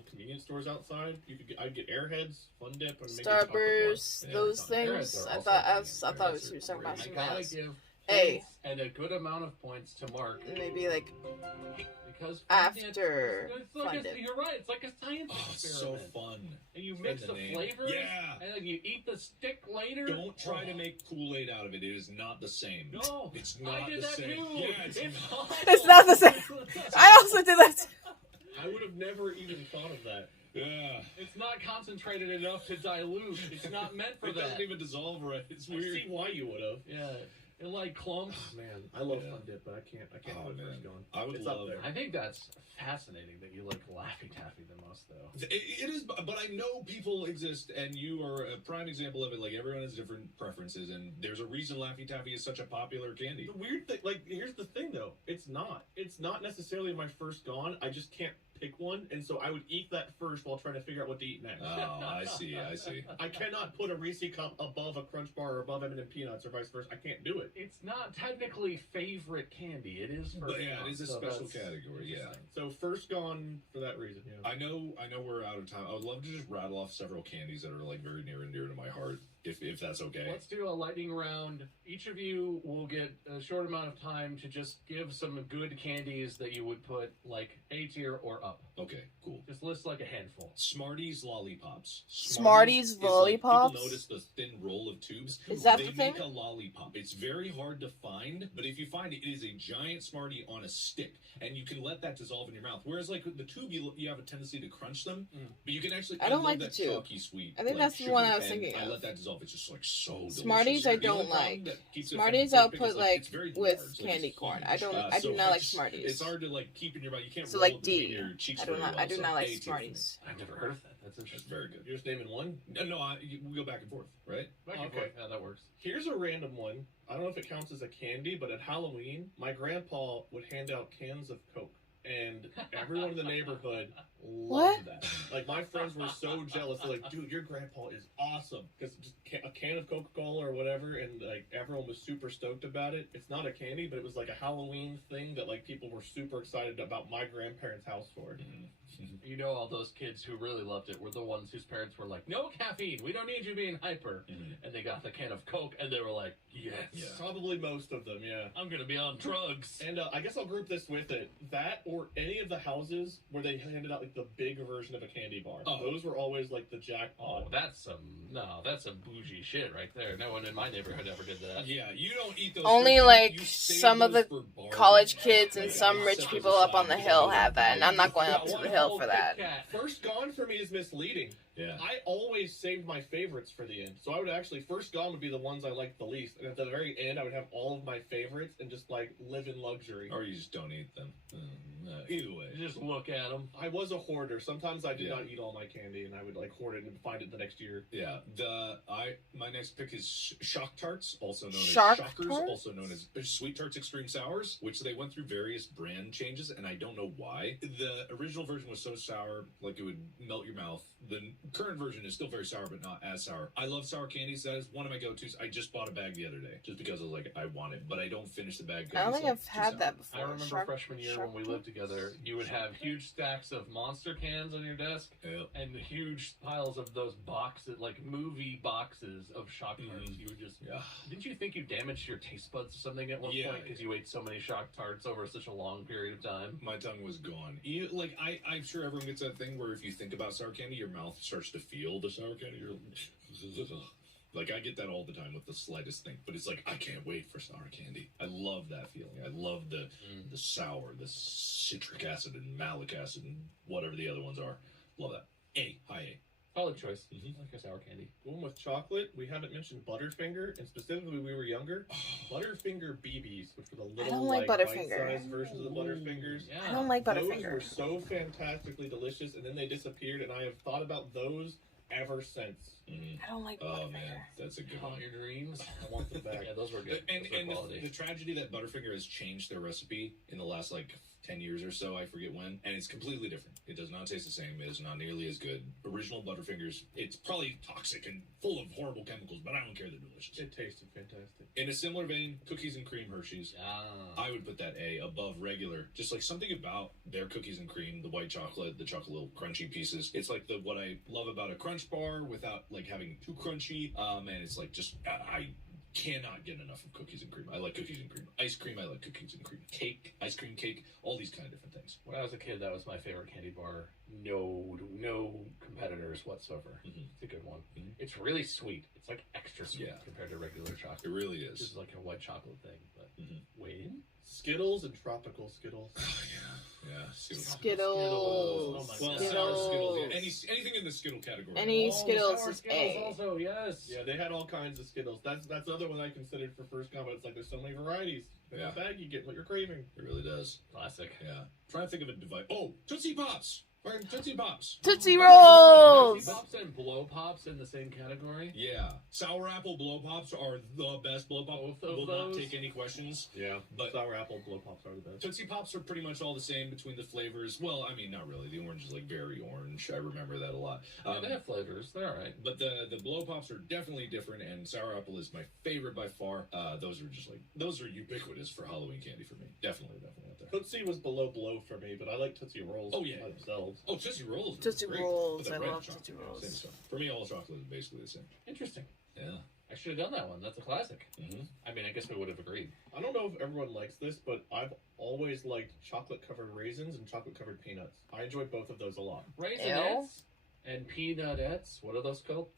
convenience stores outside. I'd get Airheads, Fun Dip, and maybe a chocolate bar. Starburst, Yeah, those it's things. Airheads are I also thought it was Airheads are something about great. I something gotta else. give Hey. points and a good amount of points to Mark Maybe like because Fun Dip after it's like Fun Dip. you're right. It's like a science Oh, it's so experiment. fun. And you Spread mix the the name. flavors, Yeah. and then you eat the stick later. Don't try to Oh. make Kool-Aid out of it. It is not the same. No, It's I not did the that same. too. Yeah, it's It's not the same. I also did that. I would have never even thought of that. Yeah. It's not concentrated enough to dilute. It's not meant for It that. doesn't even dissolve right. It's I weird. see why you would have. Yeah, it like clumps. Oh, man, I love Yeah. Fun Dip, but I can't Oh, put it man. first going. I would It's love up there. I think that's fascinating that you like Laffy Taffy the most, though. It is, but I know people exist, and you are a prime example of it. Like, everyone has different preferences, and there's a reason Laffy Taffy is such a popular candy. The weird thing, like, here's the thing though, it's not necessarily my first gone. I just can't pick one, and so I would eat that first while trying to figure out what to eat next. Oh, I see. I cannot put a Reese cup above a Crunch Bar or above M&M peanuts or vice versa. I can't do it. It's not technically favorite candy. It is first But yeah, gone, it is a so special that's category. Yeah. interesting. So first gone for that reason. Yeah. I know we're out of time. I would love to just rattle off several candies that are like very near and dear to my heart, if that's okay. Let's do a lightning round. Each of you will get a short amount of time to just give some good candies that you would put like A tier or up. Okay, cool. Just list like a handful. Smarties lollipops. Smarties is like, lollipops? people notice the thin roll of tubes. Is that they the thing? make a lollipop. It's very hard to find, but if you find it, it is a giant Smartie on a stick, and you can let that dissolve in your mouth. Whereas like with the tube, you have a tendency to crunch them, but you can actually. I don't love like that the tube. chalky sweet. I think like, that's the one sugar, I was and thinking I of. let that dissolve. It's just like so delicious. Smarties I The only don't problem like. that keeps it from Smarties I'll first pick put is, like it's very with large, like, candy it's corn. huge. I do So not like it's- Smarties. It's hard to like keep in your mouth. You can't So roll like it between D. your cheeks I do very not well, I do so not like A tier for me. Smarties. I've never heard of that. That's That's interesting. very good. You're just naming one? No, we go back and forth, right? Back and Okay. forth. Yeah, that works. Here's a random one. I don't know if it counts as a candy, but at Halloween, my grandpa would hand out cans of Coke. And everyone in the neighborhood loved that. Like, my friends were so jealous. They're like, dude, your grandpa is awesome. Because just a can of Coca-Cola or whatever, and, like, everyone was super stoked about it. It's not a candy, but it was, like, a Halloween thing that, like, people were super excited about my grandparents' house for. You know, all those kids who really loved it were the ones whose parents were like, no caffeine, we don't need you being hyper. And they got the can of Coke, and they were like, yes, Yeah. Probably most of them, yeah. I'm going to be on drugs. And I guess I'll group this with it. That or any of the houses where they handed out like the big version of a candy bar. Oh. Those were always like the jackpot. Oh, that's some bougie shit right there. No one in my neighborhood ever did that. Yeah, you don't eat those. Only, for- like, you save some of those the for bars. college kids and Like, some I rich set people those up on the aside hill because have that, and I'm not going up Yeah, to one the hill whole for that. Kit Kat. First gone for me is misleading. Yeah. I always saved my favorites for the end. So I would actually, first gone would be the ones I liked the least. And at the very end, I would have all of my favorites and just like live in luxury. Or you just don't eat them. Either way. You just look at them. I was a hoarder. Sometimes I did Yeah. not eat all my candy and I would like hoard it and find it the next year. Yeah, my next pick is Shock Tarts, also known Shock as Shockers, Tarts? also known as Sweet Tarts Extreme Sours, which they went through various brand changes, and I don't know why. The original version was so sour, like it would melt your mouth. The current version is still very sour, but not as sour. I love sour candies. That is one of my go-tos. I just bought a bag the other day, just because I was like, I want it, but I don't finish the bag. 'cause I don't it's, think like, I've too had sour. that before. I remember freshman year when we lived together, you would have huge stacks of Monster cans on your desk Yeah. and huge piles of those boxes, like movie boxes of Shock Tarts. You would just, Yeah. didn't you think you damaged your taste buds or something at one Yeah. point because you ate so many Shock Tarts over such a long period of time? My tongue was gone. I'm sure everyone gets that thing where if you think about sour candy, your mouth starts to feel the sour candy. You're like, I get that all the time with the slightest thing, but it's like, I can't wait for sour candy. I love that feeling. I love the sour, the citric acid and malic acid and whatever the other ones are. Love that. High A. Solid choice. Mhm. I like a sour candy. Going with chocolate, we haven't mentioned Butterfinger, and specifically when we were younger, Butterfinger BBs, which were the little don't like Butterfinger. bite-sized versions of the Butterfingers. Yeah. I don't like Those Butterfinger. were so fantastically delicious, and then they disappeared, and I have thought about those ever since. Mhm. I don't like Oh Butterfinger. man, that's a good Haunt one. your dreams. I want them back. Yeah, those were good. And, Those were and quality. the tragedy that Butterfinger has changed their recipe in the last 10 years or so, I forget when, and it's completely different. It does not taste the same. It is not nearly as good. Original Butterfingers, it's probably toxic and full of horrible chemicals, but I don't care. They're delicious. It tasted fantastic. In a similar vein, cookies and cream Hershey's. Ah. I would put that A above regular. Just like something about their cookies and cream, the white chocolate, the chocolate little crunchy pieces. It's like what I love about a Crunch bar without having too crunchy. And it's like just I cannot get enough of cookies and cream. I like cookies and cream. Ice cream, I like cookies and cream. Cake, ice cream cake, all these kind of different things. When I was a kid, that was my favorite candy bar. No competitors whatsoever. Mhm. It's a good one. Mhm. It's really sweet. It's like extra sweet Yeah. compared to regular It chocolate. really Which is. is like a white chocolate thing. But Mhm. Wayne? Skittles and tropical Skittles. Oh, yeah. Skittles. Skittles. Oh my Well, God. sour Skittles. Skittles. Yeah. Anything in the Skittle category. Any Oh, Skittles sour is Skittles A. also, yes. Yeah, they had all kinds of Skittles. That's the other one I considered for first comment. It's like there's so many varieties. In Yeah. the bag, you get what you're craving. It really does. Classic. Yeah. Trying to think of a device. Oh, Tootsie Pops. Tootsie Pops. Tootsie Tootsie Rolls! Pops and Blow Pops in the same category? Yeah. Sour apple blow pops are the best blow pop. Both of Will not those? take any questions. Yeah, But sour apple blow pops are the best. Tootsie Pops are pretty much all the same between the flavors. Well, I mean, not really. The orange is very orange. I remember that a lot. Yeah, they have flavors. They're alright. But the blow pops are definitely different, and sour apple is my favorite by far. Those are ubiquitous for Halloween candy for me. Definitely up there. Tootsie was below blow for me, but I like Tootsie Rolls Oh, yeah. by themselves. Oh, Tootsie Rolls. are Tootsie great. Rolls, But they're I red love chocolate, Tootsie Rolls. Same stuff. For me, all chocolate is basically the same. Interesting. Yeah. I should have done that one. That's a classic. Mm-hmm. I mean, I guess we would have agreed. I don't know if everyone likes this, but I've always liked chocolate-covered raisins and chocolate-covered peanuts. I enjoy both of those a lot. Raisinets and peanutettes. What are those called?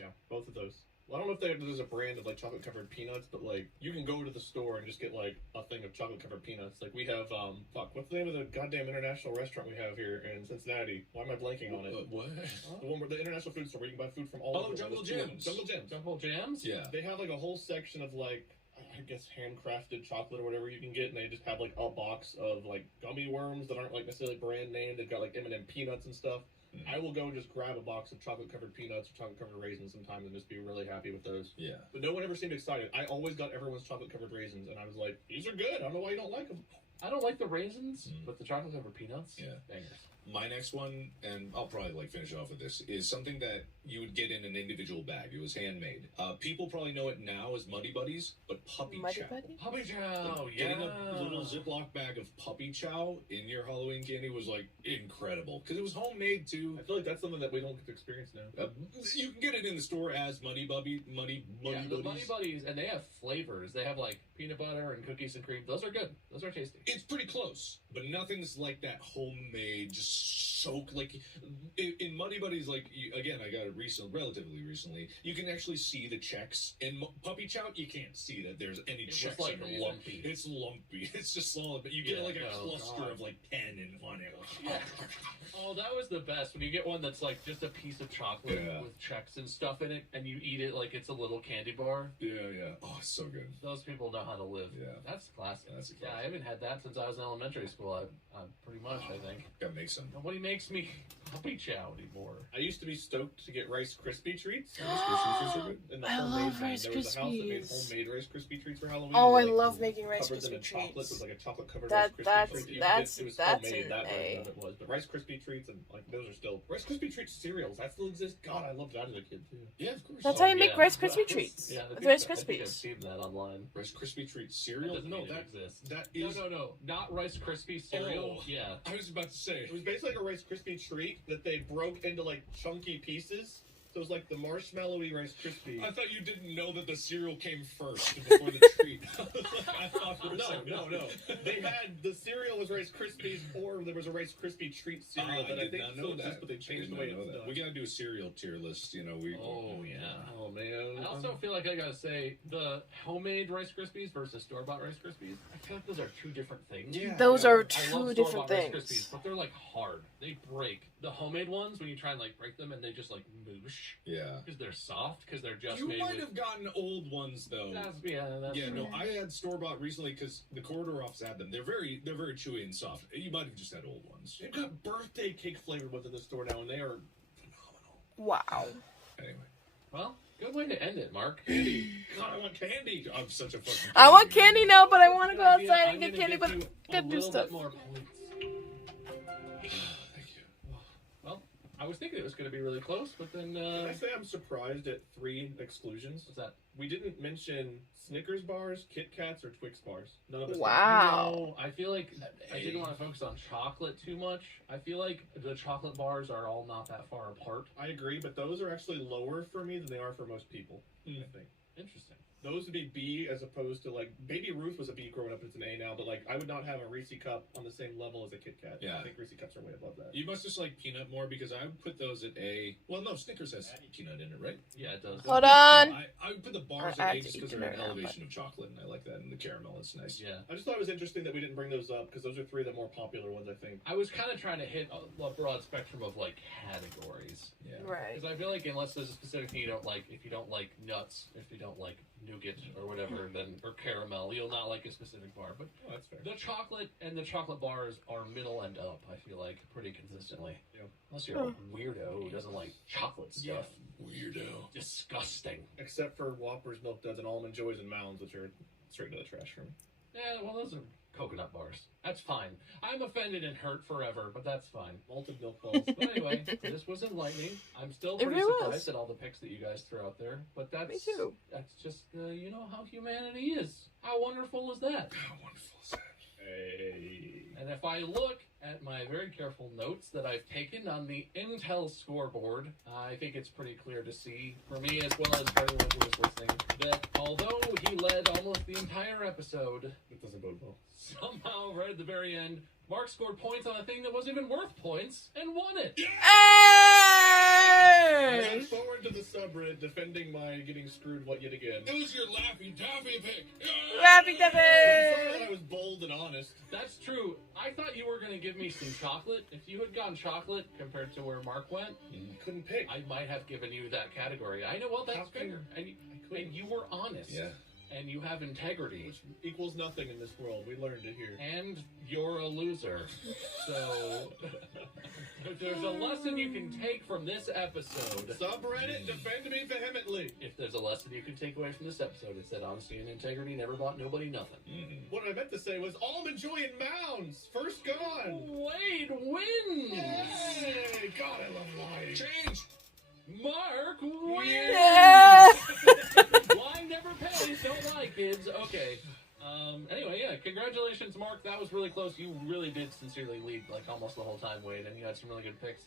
Yeah, both of those. Well, I don't know if there's a brand of chocolate-covered peanuts, but you can go to the store and just get a thing of chocolate-covered peanuts. Like we have what's the name of the goddamn international restaurant we have here in Cincinnati? Why am I blanking on it? What? The one where the international food store where you can buy food from all Oh, over. Jungle There's two of them. Gyms. Jungle Gyms. Jungle Jams? Yeah. They have a whole section of I guess handcrafted chocolate or whatever you can get, and they just have a box of gummy worms that aren't necessarily brand name. They've got M&M peanuts and stuff. I will go and just grab a box of chocolate-covered peanuts or chocolate-covered raisins sometimes and just be really happy with those. Yeah. But no one ever seemed excited. I always got everyone's chocolate-covered raisins, and I was like, these are good. I don't know why you don't like them. I don't like the raisins, but the chocolate covered peanuts, Yeah. bangers. My next one, and I'll probably like finish off with this, is something that you would get in an individual bag. It was handmade. People probably know it now as Muddy Buddies, but Puppy Muddy Chow. Buddy? Puppy Chow, Like, getting a little Ziploc bag of Puppy Chow in your Halloween candy was like incredible because it was homemade too. I feel like that's something that we don't get to experience now. You can get it in the store as Muddy Yeah, Buddies. the Muddy Buddies, and they have flavors. They have like peanut butter and cookies and cream. Those are good. Those are tasty. It's pretty close, but nothing's like that homemade, just soak. Like in Muddy Buddies, like again, I got it relatively recently. You can actually see the checks. In Puppy Chow, you can't see that there's any It's checks. just like underneath it. lumpy. It's lumpy. It's just solid, but you get Yeah, like a no, cluster God. of like 10 in one. Oh, that was the best when you get one that's like just a piece of chocolate Yeah. with checks and stuff in it, and you eat it like it's a little candy bar. Yeah. Oh, it's so good. Those people know how to live. Yeah. That's classic. That's a Yeah, I classic. haven't had that since I was in elementary school. I pretty much, I think. Gotta make some. Nobody makes me Puppy Chow anymore. I used to be stoked to get Rice Krispie treats. Rice Krispie treats are good. In the I homemade love thing. Rice There was a house that made Krispies. homemade Rice Krispie treats for Halloween. Oh, I Like, love making Rice covered them in Krispie chocolate. It treats. was like a chocolate covered That- Rice Krispie that's- treat. You that's- it was that's homemade, an that version A. of it was. But Rice Krispie treats and like those are still Rice Krispie treats cereals. That still exists. God, I loved that as a kid too. Yeah, of course. That's Oh, how you make yeah. Rice Krispie treats. Yeah, I With think Rice so. I think I've Krispies. seen that online. Rice Krispie treat That cereal? doesn't No, mean it that exists. that is. No, not Rice Krispie cereal. Oh. Yeah. I was about to say. It was basically like a Rice Krispie treat that they broke into like chunky pieces. So it was like the marshmallowy Rice Krispie. I thought you didn't know that the cereal came first before the treat. I thought for a second. No. They had the cereal was Rice Krispies, or there was a Rice Krispie treat cereal that I did think not still know exists, that. but they I changed did the way not know it's that. done. We gotta do a cereal tier list. You know, we. Oh yeah. Oh man. I also feel like I gotta say the homemade Rice Krispies versus store-bought Rice Krispies. I feel like those are two different things. Yeah. Those are I two love different store-bought Rice things. Krispies, but they're like hard. They break. The homemade ones, when you try and like break them, and they just like moosh Yeah. because they're soft because they're just You made might with. have gotten old ones though. That's Yeah, true. no, I had store bought recently because the corridor office had them. They're very chewy and soft. You might have just had old ones. They've got birthday cake flavored ones at the store now, and they are phenomenal. Wow. Anyway, Well, good way to end it, Mark. God, I want candy. I'm such a fucking. I want candy now, but I want to go Good idea. outside I'm and get gonna candy, give but you I a gotta do little stuff. bit more points. Thank you. Well, I was thinking it was going to be really close, but then Can I say I'm surprised at 3 exclusions? what's that? We didn't mention Snickers bars, Kit Kats, or Twix bars. None of us. Wow. No, I feel like I didn't want to focus on chocolate too much. I feel like the chocolate bars are all not that far apart. I agree, but those are actually lower for me than they are for most people. I think. Interesting. Those would be B as opposed to like Baby Ruth was a B growing up. It's an A now, but like I would not have a Reese cup on the same level as a Kit Kat. Yeah. I think Reese cups are way above that. You must just like peanut more because I would put those at A. Well, no, Snickers has peanut in it, right? Yeah, it does. Hold on. I would put the bars I at have A to just eat because them they're an right now, elevation of chocolate, and I like that, and the caramel is nice. Yeah. I just thought it was interesting that we didn't bring those up because those are 3 of the more popular ones. I think. I was kind of trying to hit a broad spectrum of like categories. Yeah. Right. Because I feel like unless there's a specific thing you don't like, if you don't like nuts, if you don't like nougat or whatever, then or caramel, you'll not like a specific bar. But Oh, that's fair. the chocolate and the chocolate bars are middle and up. I feel like pretty consistently. Yeah. Unless you're a weirdo who doesn't like chocolate stuff. Weirdo. Disgusting. Except for Whoppers, Milk Duds, and Almond Joys and Mounds, which are straight to the trash for me. Yeah, well, those are coconut bars. That's fine. I'm offended and hurt forever, but that's fine. Malted milk balls. But anyway, this was enlightening. I'm still It pretty really surprised was. at all the picks that you guys threw out there. But that's Me too. That's just you know how humanity is. How wonderful is that? How wonderful is that? Hey. And if I look at my very careful notes that I've taken on the Intel scoreboard, I think it's pretty clear to see, for me as well as for everyone who is listening, that although he led almost the entire episode, That doesn't bode well. somehow right at the very end, Mark scored points on a thing that wasn't even worth points and won it. I Hey! look forward to the subreddit defending my getting screwed yet again. It was your Laffy Taffy pick. Laughing I'm sorry that David! I was bold and honest. That's true. I thought you were going to give me some chocolate. If you had gone chocolate compared to where Mark went, You couldn't pick. I might have given you that category. I know, well, that's How come fair. And couldn't? you were honest. Yeah. and you have integrity. Which equals nothing in this world. We learned it here. And you're a loser. So, if there's a lesson you can take from this episode... Subreddit, defend me vehemently. If there's a lesson you can take away from this episode, it's that honesty and integrity never bought nobody nothing. What I meant to say was, Almond Joy and Mounds, first gone. Wade wins! Hey, God, I love lying. Change. Mark wins! Yeah. Lying never pays, don't lie, kids. Okay. Anyway, yeah, congratulations, Mark. That was really close. You really did sincerely lead, like, almost the whole time, Wade, and you had some really good picks.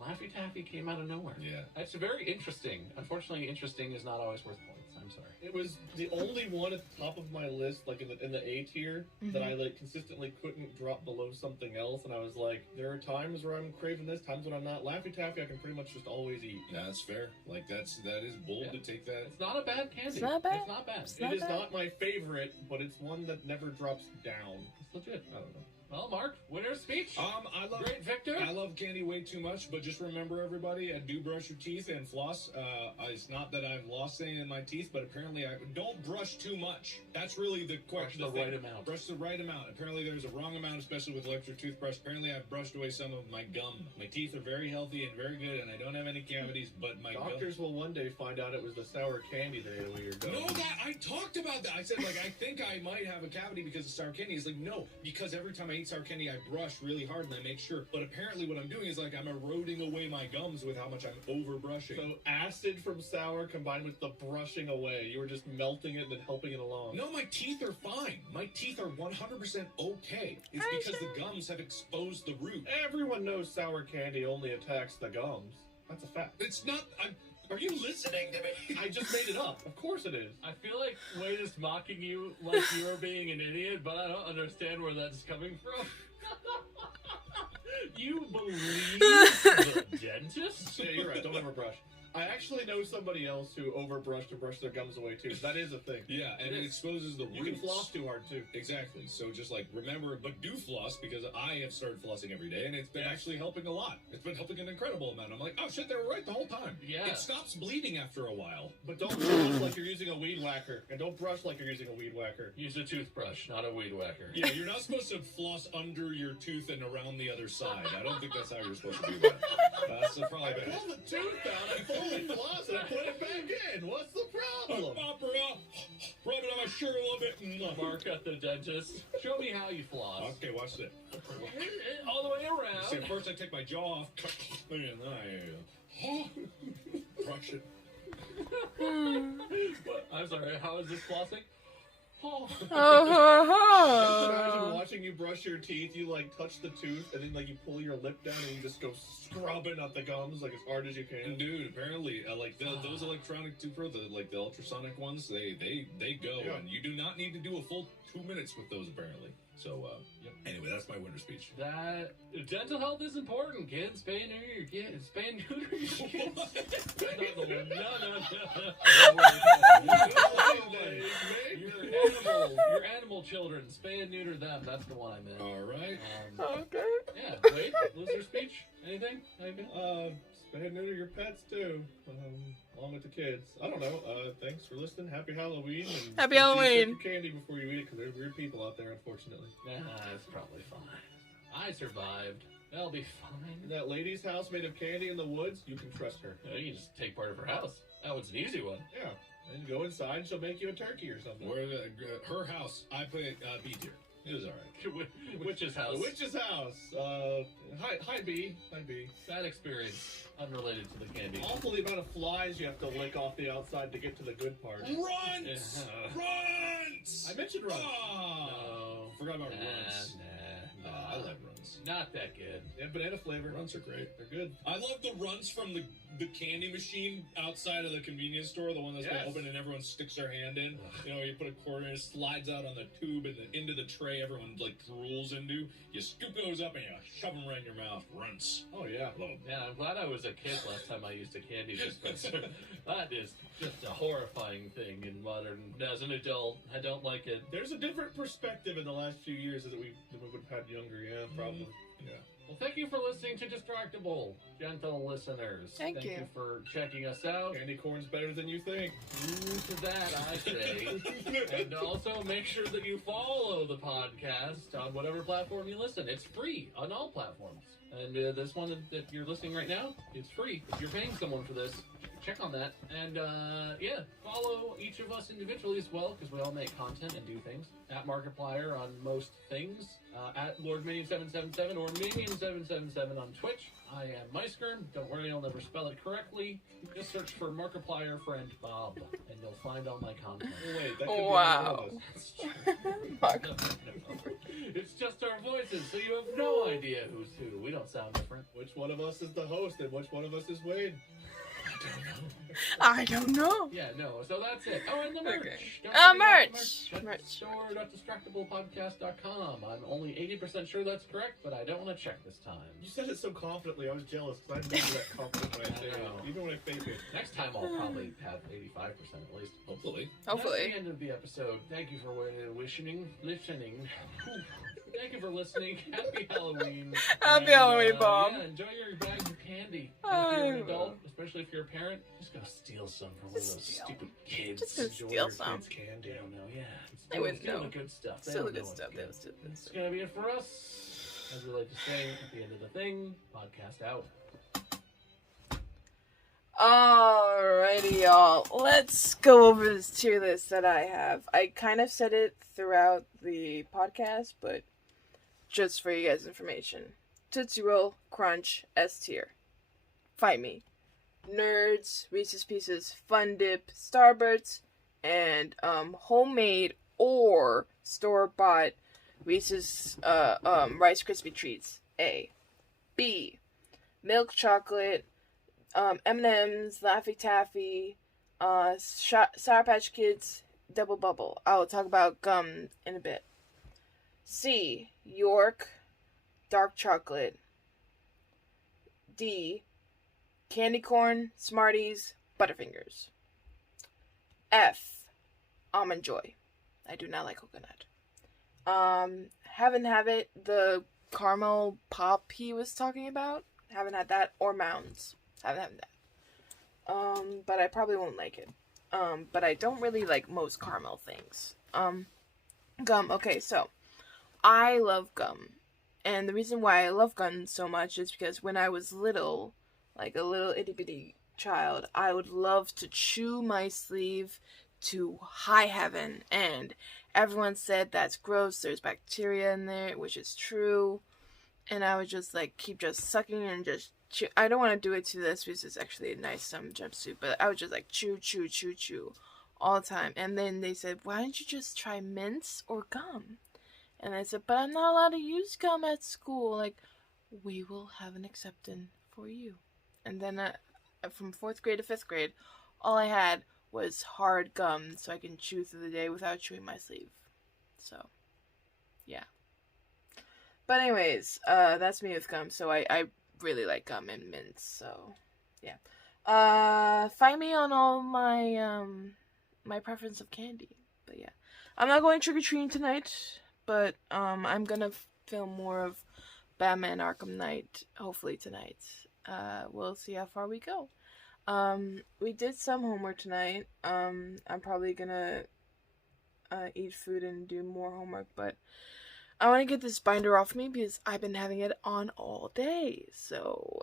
Laffy Taffy came out of nowhere. Yeah. That's very interesting. Unfortunately, interesting is not always worth points. I'm sorry. It was the only one at the top of my list, like in the A tier, that I like consistently couldn't drop below something else, and I was like, there are times where I'm craving this, times when I'm not. Laffy Taffy, I can pretty much just always eat. That's fair. Like that is bold to take that. It's not a bad candy. It's not bad. It's not bad. It is not my favorite, but it's one that never drops down. It's legit. I don't know. Well, Mark, winner's speech. I love Great Victor. I love candy way too much, but just remember, everybody, do brush your teeth and floss. It's not that I've lost any in my teeth, but apparently I don't brush too much. That's really the question. Brush the right amount. Brush the right amount. Apparently there's a wrong amount, especially with electric toothbrush. Apparently I've brushed away some of my gum. My teeth are very healthy and very good, and I don't have any cavities, but my Doctors will one day find out it was the sour candy they ate away your gum. No, that I talked about that. I said, like, I think I might have a cavity because of sour candy. He's like, no, because every time I eat sour candy, I brush really hard and I make sure. But apparently what I'm doing is, like, I'm eroding away my gums with how much I'm over brushing. So acid from sour combined with the brushing away. You were just melting it and then helping it along. No, my teeth are fine. My teeth are 100% okay. It's because the gums have exposed the root. Everyone knows sour candy only attacks the gums. That's a fact. It's not... Are you listening to me? I just made it up. Of course it is. I feel like Wade is mocking you like you're being an idiot, but I don't understand where that's coming from. You believe the dentist? Yeah, you're right. Don't ever brush. I actually know somebody else who overbrushed and brushed their gums away too. That is a thing. Yeah, and it exposes the roots. You can floss too hard too. Exactly. So just like remember, but do floss because I have started flossing every day, and it's been actually helping a lot. It's been helping an incredible amount. I'm like, oh shit, they were right the whole time. Yeah. It stops bleeding after a while. But don't brush like you're using a weed whacker, and don't brush like you're using a weed whacker. Use a toothbrush, not a weed whacker. Yeah, you're not supposed to floss under your tooth and around the other side. I don't think that's how you're supposed to do that. That's probably I better. pull the tooth out, I fully floss it, I put it back in. What's the problem? Pop her up, rub it on my shirt a little bit. Mark at the dentist. Show me how you floss. Okay, watch this. All the way around. See, first I take my jaw off, and then I brush it. What? I'm sorry, how is this flossing? Oh. Imagine watching you brush your teeth, you like touch the tooth, and then like you pull your lip down and you just go scrubbing at the gums like as hard as you can. Dude, apparently, like those electronic toothbrushes, like the ultrasonic ones, they go, Yeah. and you do not need to do a full 2 minutes with those apparently. So, anyway, that's my winter speech. That dental health is important, kids. Spay and neuter your kids. Spay and neuter your kids. No. Your animal children. Spay and neuter them. That's the one I meant. All right. Okay. Yeah. Wait. Loser speech. Anything? Spay and neuter your pets too, along with the kids. I don't know. Thanks for listening. Happy Halloween. And Happy Halloween. Sip your candy before you eat it, because there's weird people out there, unfortunately. It's probably fine. I survived. They'll be fine. That lady's house made of candy in the woods, you can trust her. You can just take part of her house. That one's an easy one. Yeah. And go inside and she'll make you a turkey or something. Where her house, I put B tier. It was alright. Witch's house. The witch's house. Hi B. Hi B. Bad experience. Unrelated to the candy. Awful the amount of flies you have to lick off the outside to get to the good part. Runts! Runts! I mentioned runs. Oh, forgot about runts. I like runs. Not that good. Yeah, banana flavor. Runs are great. They're good. I love the runs from the candy machine outside of the convenience store, the one that's been open and everyone sticks their hand in. You know, you put a quarter in, it slides out on the tube and then into the tray everyone like drools into. You scoop those up and you shove them right in your mouth. Runs. Oh yeah. Love them. Yeah, I'm glad I was a kid last time I used a candy dispenser. That is just a horrifying thing in modern. As an adult, I don't like it. There's a different perspective in the last few years that we would have had younger. Yeah, probably. Yeah. Well, thank you for listening to Distractible, gentle listeners. Thank you. For checking us out. Candy corn's better than you think. To that, I say. And also make sure that you follow the podcast on whatever platform you listen. It's free on all platforms. And this one that you're listening right now, it's free. If you're paying someone for this, check on that. And follow each of us individually as well, because we all make content and do things. At Markiplier on most things. At LordMinion777 or Minion777 on Twitch. I am Meisker. Don't worry, I'll never spell it correctly. Just search for Markiplier friend Bob, and you'll find all my content. Wait, that could Wow. be one of us. It's just our voices, so you have no idea who's who. We don't sound different. Which one of us is the host and which one of us is Wade? I don't know. Yeah, no, so that's it. Oh, and the merch. Okay. Don't forget Merch. about the Merch. Store.distractablepodcast.com. I'm only 80% sure that's correct, but I don't want to check this time. You said it so confidently, I was jealous because I'm never that confident when I say I know. it, even when I fake it. Next time I'll probably have 85% at least. Hopefully. That's Hopefully. the end of the episode. Thank you for listening. Thank you for listening. Happy Halloween. Happy And, Halloween, Bob. Yeah, enjoy your bags of candy. And if you're an adult, especially if you're a parent, just go steal some from one of Just those steal. stupid kids. Just go Enjoy steal your some. kids' candy. They don't know, yeah. They wouldn't Steal know. the good stuff. They Still don't the know good what's stuff. good. That was still good It's stuff. gonna be it for us. As we like to say at the end of the thing, podcast out. Alrighty, y'all. Let's go over this tier list that I have. I kind of said it throughout the podcast, but just for you guys' information. Tootsie Roll, Crunch, S tier. Fight Me. Nerds, Reese's Pieces, Fun Dip, Starbursts, and homemade or store-bought Reese's Rice Krispie Treats. A. B. Milk chocolate, M&M's, Laffy Taffy, Sour Patch Kids, Double Bubble. I'll talk about gum in a bit. C. York, dark chocolate. D. Candy corn, Smarties, Butterfingers. F. Almond Joy. I do not like coconut. Haven't had it, the caramel pop he was talking about. Haven't had that, or Mounds. Haven't had that. But I probably won't like it. But I don't really like most caramel things. Gum. Okay, so I love gum. And the reason why I love gum so much is because when I was little, like a little itty bitty child, I would love to chew my sleeve to high heaven. And everyone said that's gross, there's bacteria in there, which is true. And I would just like keep just sucking and just chew. I don't want to do it to this because it's actually a nice jumpsuit, but I would just like chew all the time. And then they said, why don't you just try mints or gum? And I said, but I'm not allowed to use gum at school. Like, we will have an exception for you. And then from 4th grade to 5th grade, all I had was hard gum so I can chew through the day without chewing my sleeve. So, yeah. But anyways, that's me with gum. So I really like gum and mints. So, yeah. Find me on all my my preference of candy. But yeah, I'm not going trick-or-treating tonight. But I'm gonna film more of Batman Arkham Knight hopefully tonight. We'll see how far we go. We did some homework tonight. I'm probably gonna eat food and do more homework, but I want to get this binder off me because I've been having it on all day. So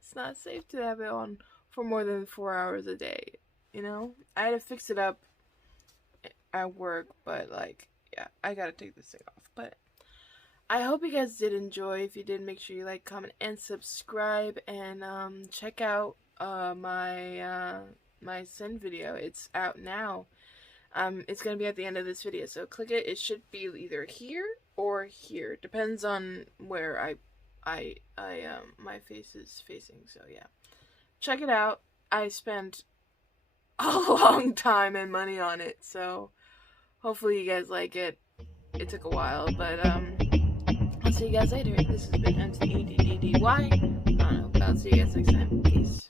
it's not safe to have it on for more than 4 hours a day. You know, I had to fix it up at work, but like, yeah, I gotta take this thing off. But I hope you guys did enjoy. If you did, make sure you like, comment, and subscribe. And check out my Sin video. It's out now. It's gonna be at the end of this video, so click it. It should be either here or here. Depends on where my face is facing. So yeah, check it out. I spent a long time and money on it, so hopefully you guys like it. It took a while, but I'll see you guys later. This has been M.A.D.D.Y. I don't know, but I'll see you guys next time. Peace.